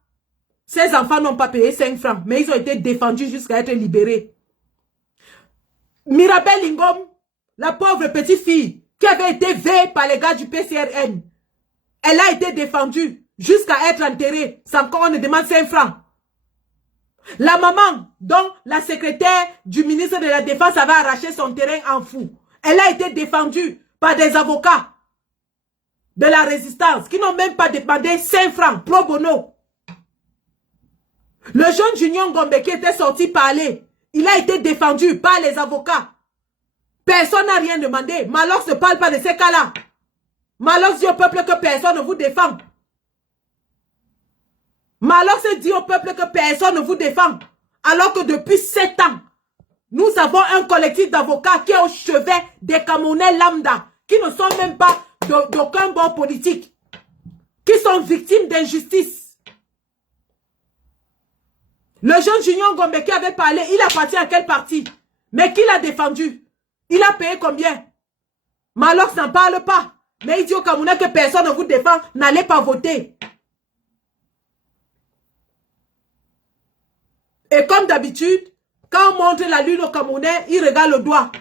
ces enfants n'ont pas payé 5 francs, mais ils ont été défendus jusqu'à être libérés. Mirabel Lingom, la pauvre petite fille, qui avait été veillée par les gars du PCRN. Elle a été défendue jusqu'à être enterrée sans qu'on ne demande 5 francs. La maman, dont la secrétaire du ministre de la Défense avait arraché son terrain en fou, elle a été défendue par des avocats de la résistance qui n'ont même pas demandé 5 francs pro bono. Le jeune Junior Gombe qui était sorti parler, il a été défendu par les avocats. Personne n'a rien demandé. Malox ne parle pas de ces cas-là. Malox dit au peuple que personne ne vous défend. Malox dit au peuple que personne ne vous défend. Alors que depuis 7 ans, nous avons un collectif d'avocats qui est au chevet des Camerounais lambda, qui ne sont même pas d'aucun bord politique, qui sont victimes d'injustice. Le jeune Junior Gombe qui avait parlé, il appartient à quel parti? Mais qui l'a défendu? Il a payé combien? Malox n'en parle pas. Mais il dit au Camerounais que personne ne vous défend. N'allez pas voter. Et comme d'habitude, quand on montre la lune au Camerounais, il regarde le doigt.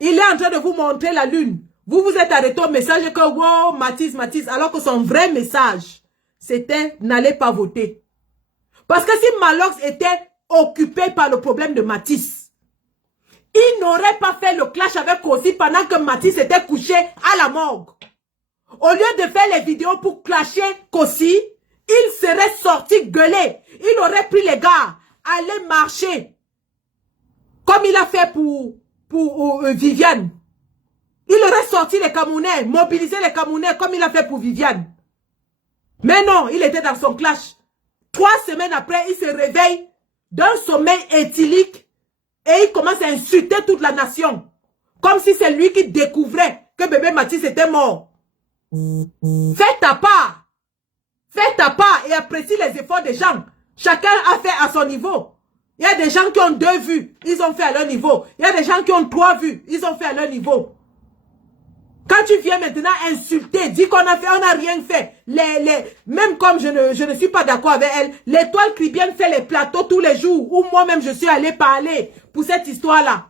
Il est en train de vous montrer la lune. Vous vous êtes arrêté au message que wow, Matisse, alors que son vrai message, c'était n'allez pas voter. Parce que si Malox était occupé par le problème de Matisse, il n'aurait pas fait le clash avec Kossi pendant que Matisse était couché à la morgue. Au lieu de faire les vidéos pour clasher Kossi, il serait sorti gueuler. Il aurait pris les gars, aller marcher. Comme il a fait pour Viviane. Il aurait sorti les Camerounais, mobilisé les Camerounais comme il a fait pour Viviane. Mais non, il était dans son clash. 3 semaines après, il se réveille d'un sommeil éthylique. Et il commence à insulter toute la nation. Comme si c'est lui qui découvrait que bébé Matisse était mort. Fais ta part. Fais ta part et apprécie les efforts des gens. Chacun a fait à son niveau. Il y a des gens qui ont 2 vues. Ils ont fait à leur niveau. Il y a des gens qui ont 3 vues. Ils ont fait à leur niveau. Quand tu viens maintenant insulter, dis qu'on a fait, on n'a rien fait. Même comme je ne suis pas d'accord avec elle, l'étoile Cribienne fait les plateaux tous les jours où moi-même je suis allé parler pour cette histoire-là.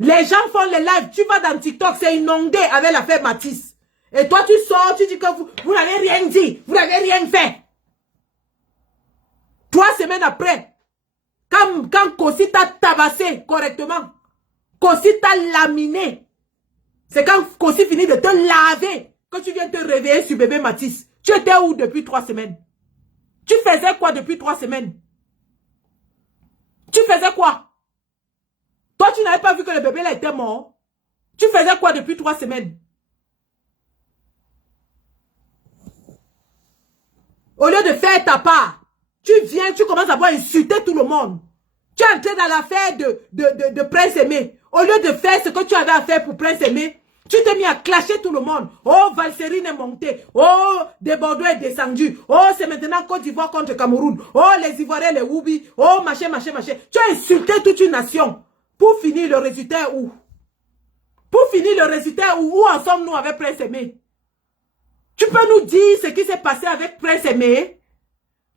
Les gens font les lives, tu vas dans TikTok, c'est inondé avec l'affaire Matisse. Et toi tu sors, tu dis que vous n'avez rien dit, vous n'avez rien fait. 3 semaines après, quand Kossi t'a tabassé correctement, Kossi t'a laminé, c'est quand Kossi finit de te laver que tu viens te réveiller sur bébé Matisse. Tu étais où depuis 3 semaines? Tu faisais quoi depuis 3 semaines? Tu faisais quoi? Toi, tu n'avais pas vu que le bébé là était mort. Tu faisais quoi depuis 3 semaines? Au lieu de faire ta part, tu viens, tu commences à voir insulter tout le monde. Tu es entré dans l'affaire de Prince Aimé. Au lieu de faire ce que tu avais à faire pour Prince Aimé, tu t'es mis à clasher tout le monde. Oh, Valserine est montée. Oh, des Bordeaux est descendu. Oh, c'est maintenant Côte d'Ivoire contre Cameroun. Oh, les Ivoiriens, les Woubi. Oh, machin. Tu as insulté toute une nation. Pour finir, le résultat où? Pour finir, le résultat où en sommes-nous avec Prince Aimé? Tu peux nous dire ce qui s'est passé avec Prince Aimé?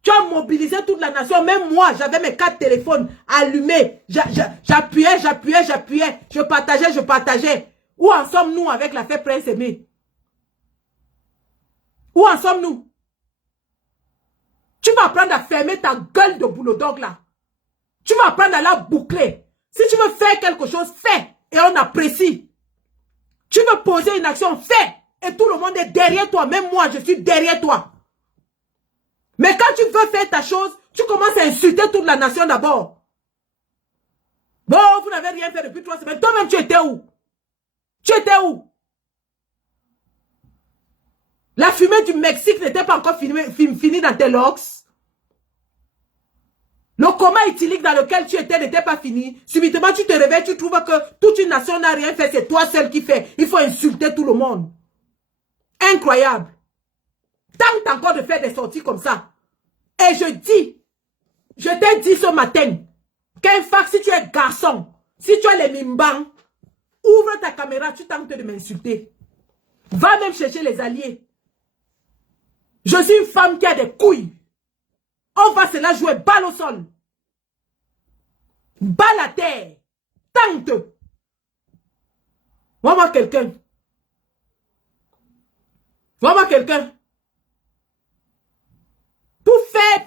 Tu as mobilisé toute la nation. Même moi, j'avais mes 4 téléphones allumés. J'appuyais. Je partageais. Où en sommes-nous avec l'affaire Prince Aimé? Où en sommes-nous? Tu vas apprendre à fermer ta gueule de boulot dog là. Tu vas apprendre à la boucler. Si tu veux faire quelque chose, fais. Et on apprécie. Tu veux poser une action, fais. Et tout le monde est derrière toi. Même moi, je suis derrière toi. Mais quand tu veux faire ta chose, tu commences à insulter toute la nation d'abord. Bon, vous n'avez rien fait depuis 3 semaines. Toi-même, tu étais où? Tu étais où? La fumée du Mexique n'était pas encore finie dans tes locks. Le coma éthylique dans lequel tu étais n'était pas fini. Subitement, tu te réveilles, tu trouves que toute une nation n'a rien fait. C'est toi seul qui fais. Il faut insulter tout le monde. Incroyable. Tente encore de faire des sorties comme ça. Et je t'ai dit ce matin, qu'Infax, si tu es garçon, si tu as les mimbans, ouvre ta caméra, tu tentes de m'insulter. Va même chercher les alliés. Je suis une femme qui a des couilles. On va se la jouer balle au sol. Balle à terre. Tente. Vois-moi quelqu'un. Vois-moi quelqu'un. Pour faire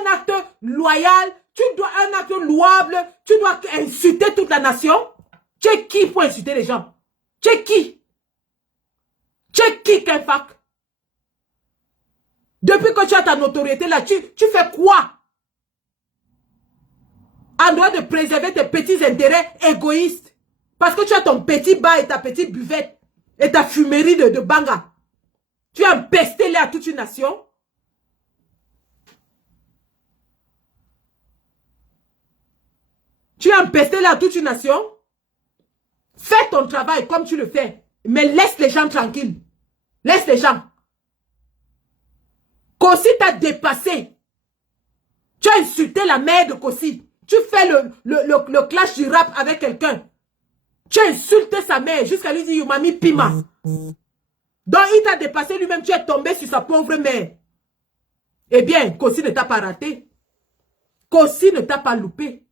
un acte loyal, un acte louable, tu dois insulter toute la nation. Tu es qui pour insulter les gens? Tu es qui? Tu es qui, Kenfak? Depuis que tu as ta notoriété là, tu fais quoi? En droit de préserver tes petits intérêts égoïstes. Parce que tu as ton petit bar et ta petite buvette et ta fumerie de banga. Tu as empesté là à toute une nation. Tu as empesté là à toute une nation. Fais ton travail comme tu le fais. Mais laisse les gens tranquilles. Laisse les gens. Kossi t'a dépassé. Tu as insulté la mère de Kossi. Tu fais le clash du rap avec quelqu'un. Tu as insulté sa mère jusqu'à lui dire « Youmami Pima ». Donc il t'a dépassé lui-même. Tu es tombé sur sa pauvre mère. Eh bien, Kossi ne t'a pas raté. Kossi ne t'a pas loupé.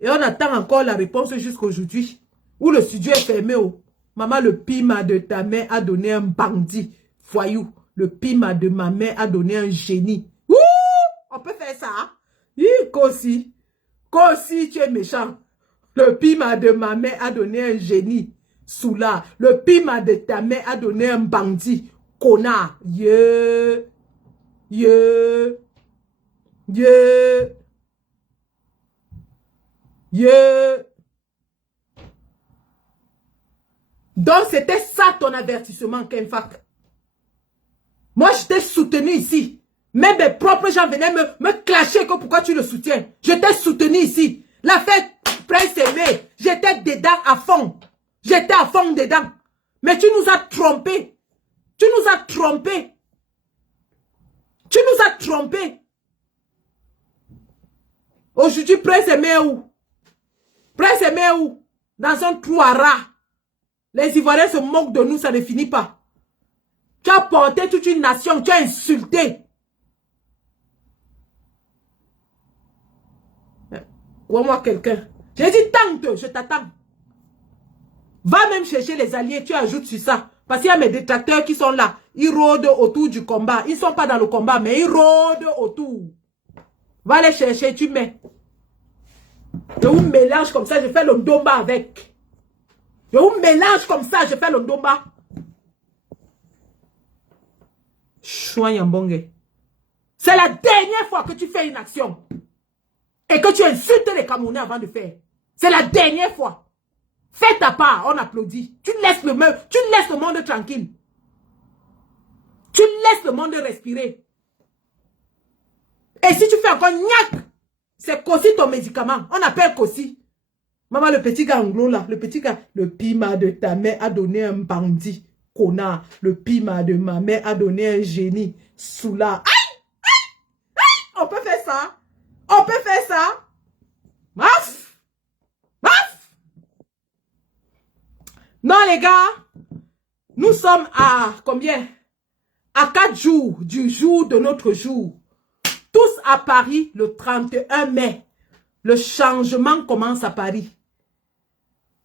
Et on attend encore la réponse jusqu'aujourd'hui. Où le studio est fermé. Oh. Maman, le pima de ta mère a donné un bandit. Voyou. Le pima de ma mère a donné un génie. Ouh! On peut faire ça. Hein? Kossi. Kossi, tu es méchant. Le pima de ma mère a donné un génie. Soula. Le pima de ta mère a donné un bandit. Connard. Yeah. Yeah. Yeah. Yeah. Donc, c'était ça ton avertissement, Kenfak. Moi, je t'ai soutenu ici. Même mes propres gens venaient me clasher que pourquoi tu le soutiens. Je t'ai soutenu ici. L'affaire Prince Aimé, j'étais dedans à fond. J'étais à fond dedans. Mais tu nous as trompés. Tu nous as trompés. Tu nous as trompés. Aujourd'hui, Prince Aimé où? Prince Aimé où? Dans un trou à rats. Les Ivoiriens se moquent de nous, ça ne finit pas. Tu as porté toute une nation, tu as insulté. Vois-moi quelqu'un. J'ai dit tente, je t'attends. Va même chercher les alliés, tu ajoutes sur ça. Parce qu'il y a mes détracteurs qui sont là. Ils rôdent autour du combat. Ils ne sont pas dans le combat, mais ils rôdent autour. Va les chercher, tu mets. Je vous mélange comme ça, je fais le ndomba avec. Je vous mélange comme ça, je fais le ndomba. Chouayambongue. C'est la dernière fois que tu fais une action. Et que tu insultes les Camerounais avant de faire. C'est la dernière fois. Fais ta part, on applaudit. Tu laisses le monde tranquille. Tu laisses le monde respirer. Et si tu fais encore gnac, c'est Kossi ton médicament. On appelle Kossi. Maman, le petit gars anglo là, le petit gars, le piment de ta mère a donné un bandit. Connard. Le piment de ma mère a donné un génie. Soula. Aïe! Aïe! Aïe! On peut faire ça. On peut faire ça. Maf! Maf! Non, les gars. Nous sommes à combien? À 4 jours du jour de notre jour. Tous à Paris le 31 mai. Le changement commence à Paris.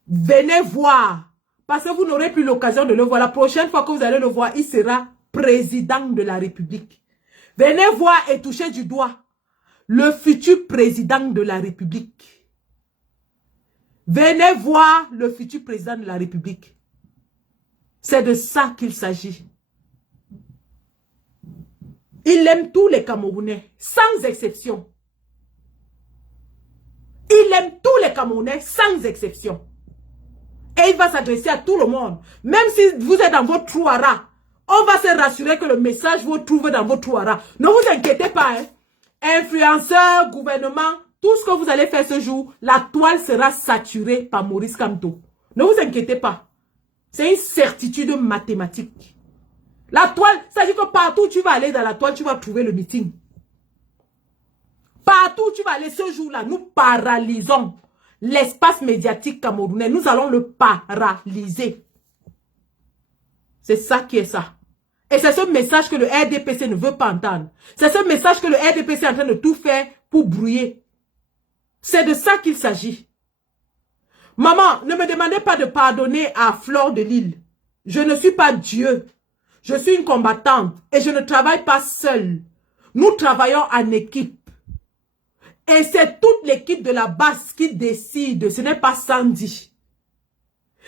Venez voir. Parce que vous n'aurez plus l'occasion de le voir. La prochaine fois que vous allez le voir, il sera président de la République. Venez voir et toucher du doigt le futur président de la République. Venez voir le futur président de la République. C'est de ça qu'il s'agit. Il aime tous les Camerounais, sans exception. Il aime tous les Camerounais, sans exception. Et il va s'adresser à tout le monde. Même si vous êtes dans votre trou à rats, on va se rassurer que le message vous trouve dans votre trou à rats. Ne vous inquiétez pas. Hein. Influenceurs, gouvernement, tout ce que vous allez faire ce jour, la toile sera saturée par Maurice Kamto. Ne vous inquiétez pas. C'est une certitude mathématique. La toile, ça dit que partout où tu vas aller dans la toile, tu vas trouver le meeting. Partout où tu vas aller ce jour-là, nous paralysons l'espace médiatique camerounais. Nous allons le paralyser. C'est ça qui est ça. Et c'est ce message que le RDPC ne veut pas entendre. C'est ce message que le RDPC est en train de tout faire pour brouiller. C'est de ça qu'il s'agit. Maman, ne me demandez pas de pardonner à Fleur de Lille. Je ne suis pas Dieu. Je suis une combattante et je ne travaille pas seule. Nous travaillons en équipe. Et c'est toute l'équipe de la base qui décide. Ce n'est pas Sandy.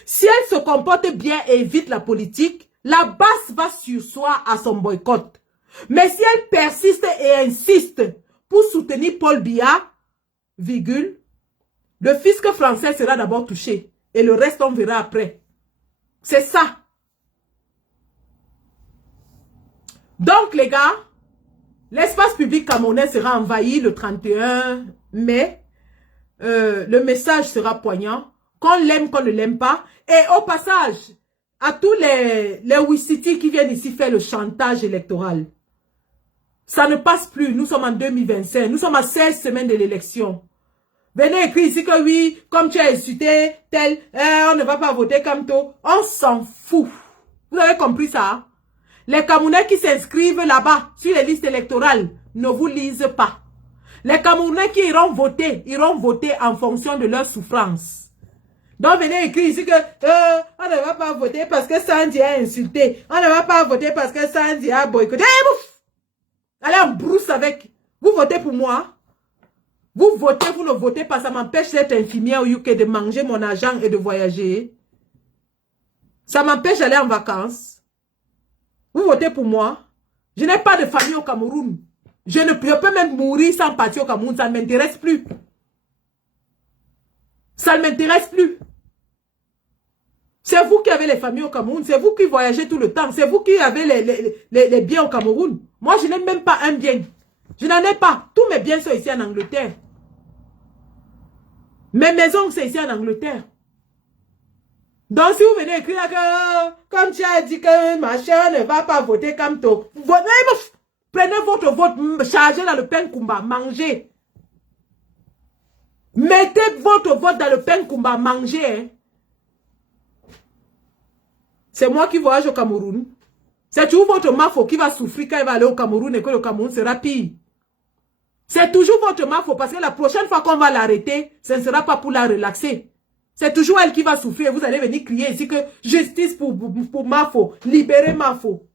Si elle se comporte bien et évite la politique, la base va surseoir à son boycott. Mais si elle persiste et insiste pour soutenir Paul Biya, virgule, le fisc français sera d'abord touché. Et le reste, on verra après. C'est ça. Donc, les gars, l'espace public camerounais sera envahi le 31 mai. Le message sera poignant. Qu'on l'aime, qu'on ne l'aime pas. Et au passage, à tous les Wissiti qui viennent ici faire le chantage électoral. Ça ne passe plus. Nous sommes en 2025. Nous sommes à 16 semaines de l'élection. Venez écrire ici que oui, comme tu as insulté, tel, on ne va pas voter comme toi. On s'en fout. Vous avez compris ça? Les Camerounais qui s'inscrivent là-bas sur les listes électorales ne vous lisent pas. Les Camerounais qui iront voter en fonction de leur souffrance. Donc venez écrire ici que on ne va pas voter parce que Sandy a insulté. On ne va pas voter parce que Sandy a boycotté. Allez en brousse avec. Vous votez pour moi. Vous votez, vous ne votez pas. Ça m'empêche d'être infirmière au UK, de manger mon argent et de voyager. Ça m'empêche d'aller en vacances. Vous votez pour moi. Je n'ai pas de famille au Cameroun. Je peux même mourir sans partir au Cameroun. Ça ne m'intéresse plus. Ça ne m'intéresse plus. C'est vous qui avez les familles au Cameroun. C'est vous qui voyagez tout le temps. C'est vous qui avez les biens au Cameroun. Moi, je n'ai même pas un bien. Je n'en ai pas. Tous mes biens sont ici en Angleterre. Mes maisons sont ici en Angleterre. Donc, si vous venez écrire que, comme tu as dit que ma chère ne va pas voter comme toi, prenez votre vote, chargez dans le pain Kumba, mangez. Mettez votre vote dans le pain Kumba, mangez. Hein. C'est moi qui voyage au Cameroun. C'est toujours votre mafo qui va souffrir quand il va aller au Cameroun et que le Cameroun sera pire. C'est toujours votre mafo parce que la prochaine fois qu'on va l'arrêter, ce ne sera pas pour la relaxer. C'est toujours elle qui va souffrir. Vous allez venir crier ici que justice pour Mafo, libérer Mafo.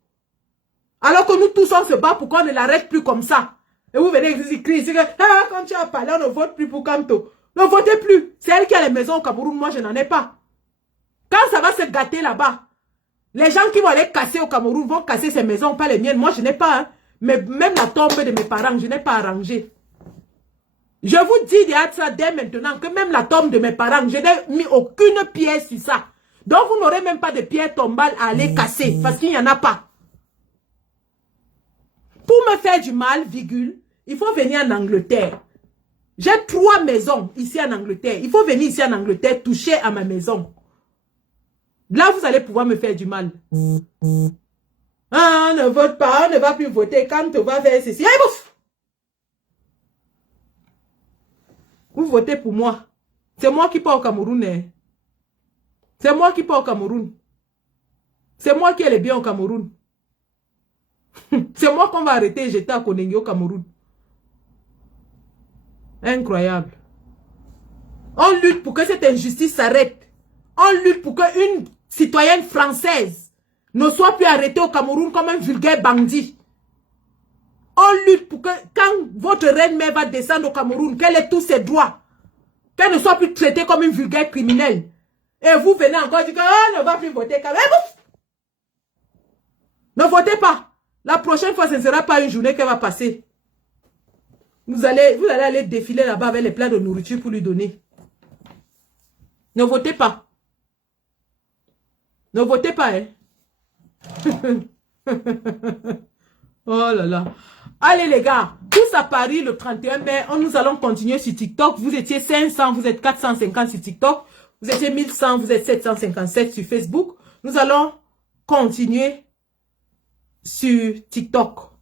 Alors que nous tous on se bat pour qu'on ne l'arrête plus comme ça. Et vous venez ici crier ici que quand tu as parlé, on ne vote plus pour Kanto. Ne votez plus. C'est elle qui a les maisons au Cameroun, moi je n'en ai pas. Quand ça va se gâter là-bas, les gens qui vont aller casser au Cameroun vont casser ces maisons, pas les miennes. Moi je n'ai pas. Hein. Mais même la tombe de mes parents, je n'ai pas arrangé. Je vous dis dès maintenant que même la tombe de mes parents, je n'ai mis aucune pierre sur ça. Donc vous n'aurez même pas de pierre tombale à aller casser parce qu'il n'y en a pas. Pour me faire du mal, virgule, il faut venir en Angleterre. J'ai 3 maisons ici en Angleterre. Il faut venir ici en Angleterre toucher à ma maison. Là, vous allez pouvoir me faire du mal. Ah, on ne vote pas, on ne va plus voter. Quand on va faire ceci, allez, bouf! Vous votez pour moi. C'est moi qui pars au Cameroun. Hein. C'est moi qui pars au Cameroun. C'est moi qui ai les biens au Cameroun. C'est moi qu'on va arrêter et jeter à Konengi au Cameroun. Incroyable. On lutte pour que cette injustice s'arrête. On lutte pour qu'une citoyenne française ne soit plus arrêtée au Cameroun comme un vulgaire bandit. On lutte pour que quand votre reine-mère va descendre au Cameroun, qu'elle ait tous ses droits. Qu'elle ne soit plus traitée comme une vulgaire criminelle. Et vous venez encore dire qu'on ne va plus voter. Ne votez pas. La prochaine fois, ce ne sera pas une journée qu'elle va passer. Vous allez aller défiler là-bas avec les plats de nourriture pour lui donner. Ne votez pas. Ne votez pas, hein. Oh là là. Allez les gars, tous à Paris le 31 mai, nous allons continuer sur TikTok. Vous étiez 500, vous êtes 450 sur TikTok. Vous étiez 1100, vous êtes 757 sur Facebook. Nous allons continuer sur TikTok.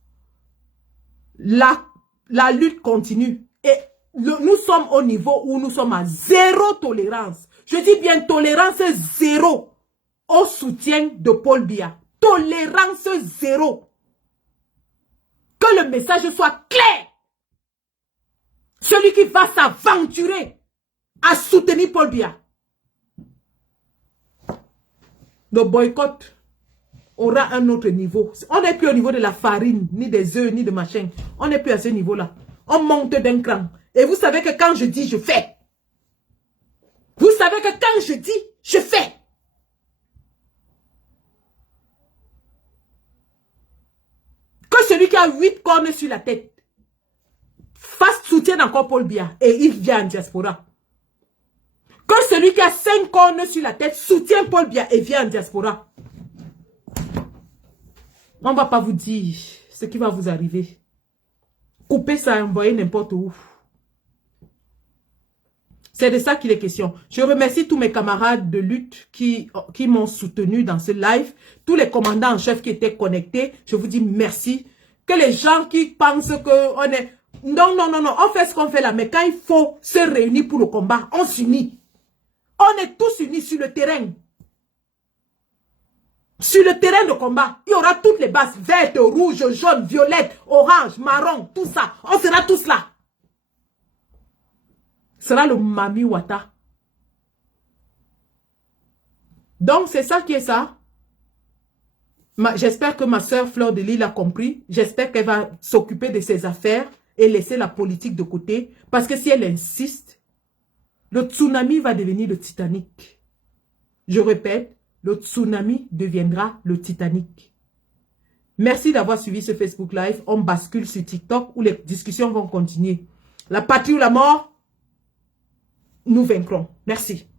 La lutte continue. Et nous sommes au niveau où nous sommes à 0 tolérance. Je dis bien tolérance 0 au soutien de Paul Biya. Tolérance 0. Que le message soit clair. Celui qui va s'aventurer à soutenir Paul Biya. Le boycott aura un autre niveau. On n'est plus au niveau de la farine, ni des œufs, ni de machin. On n'est plus à ce niveau-là. On monte d'un cran. Et vous savez que quand je dis, je fais. Vous savez que quand je dis, je fais. Que celui qui a 8 cornes sur la tête fasse soutien encore Paul Biya et il vient en diaspora. Que celui qui a 5 cornes sur la tête soutient Paul Biya et vient en diaspora. On ne va pas vous dire ce qui va vous arriver. Coupez ça et envoyez n'importe où. C'est de ça qu'il est question. Je remercie tous mes camarades de lutte qui m'ont soutenu dans ce live. Tous les commandants en chef qui étaient connectés. Je vous dis merci. Que les gens qui pensent qu'on est... Non, non, non, non. On fait ce qu'on fait là. Mais quand il faut se réunir pour le combat, on s'unit. On est tous unis sur le terrain. Sur le terrain de combat, il y aura toutes les bases. Vertes, rouges, jaunes, violettes, orange, marron, tout ça. On sera tous là. Ce sera le Mami Wata. Donc, c'est ça qui est ça. J'espère que ma soeur Fleur de Lille a compris. J'espère qu'elle va s'occuper de ses affaires et laisser la politique de côté. Parce que si elle insiste, le tsunami va devenir le Titanic. Je répète, le tsunami deviendra le Titanic. Merci d'avoir suivi ce Facebook Live. On bascule sur TikTok où les discussions vont continuer. La patrie ou la mort, nous vaincrons. Merci.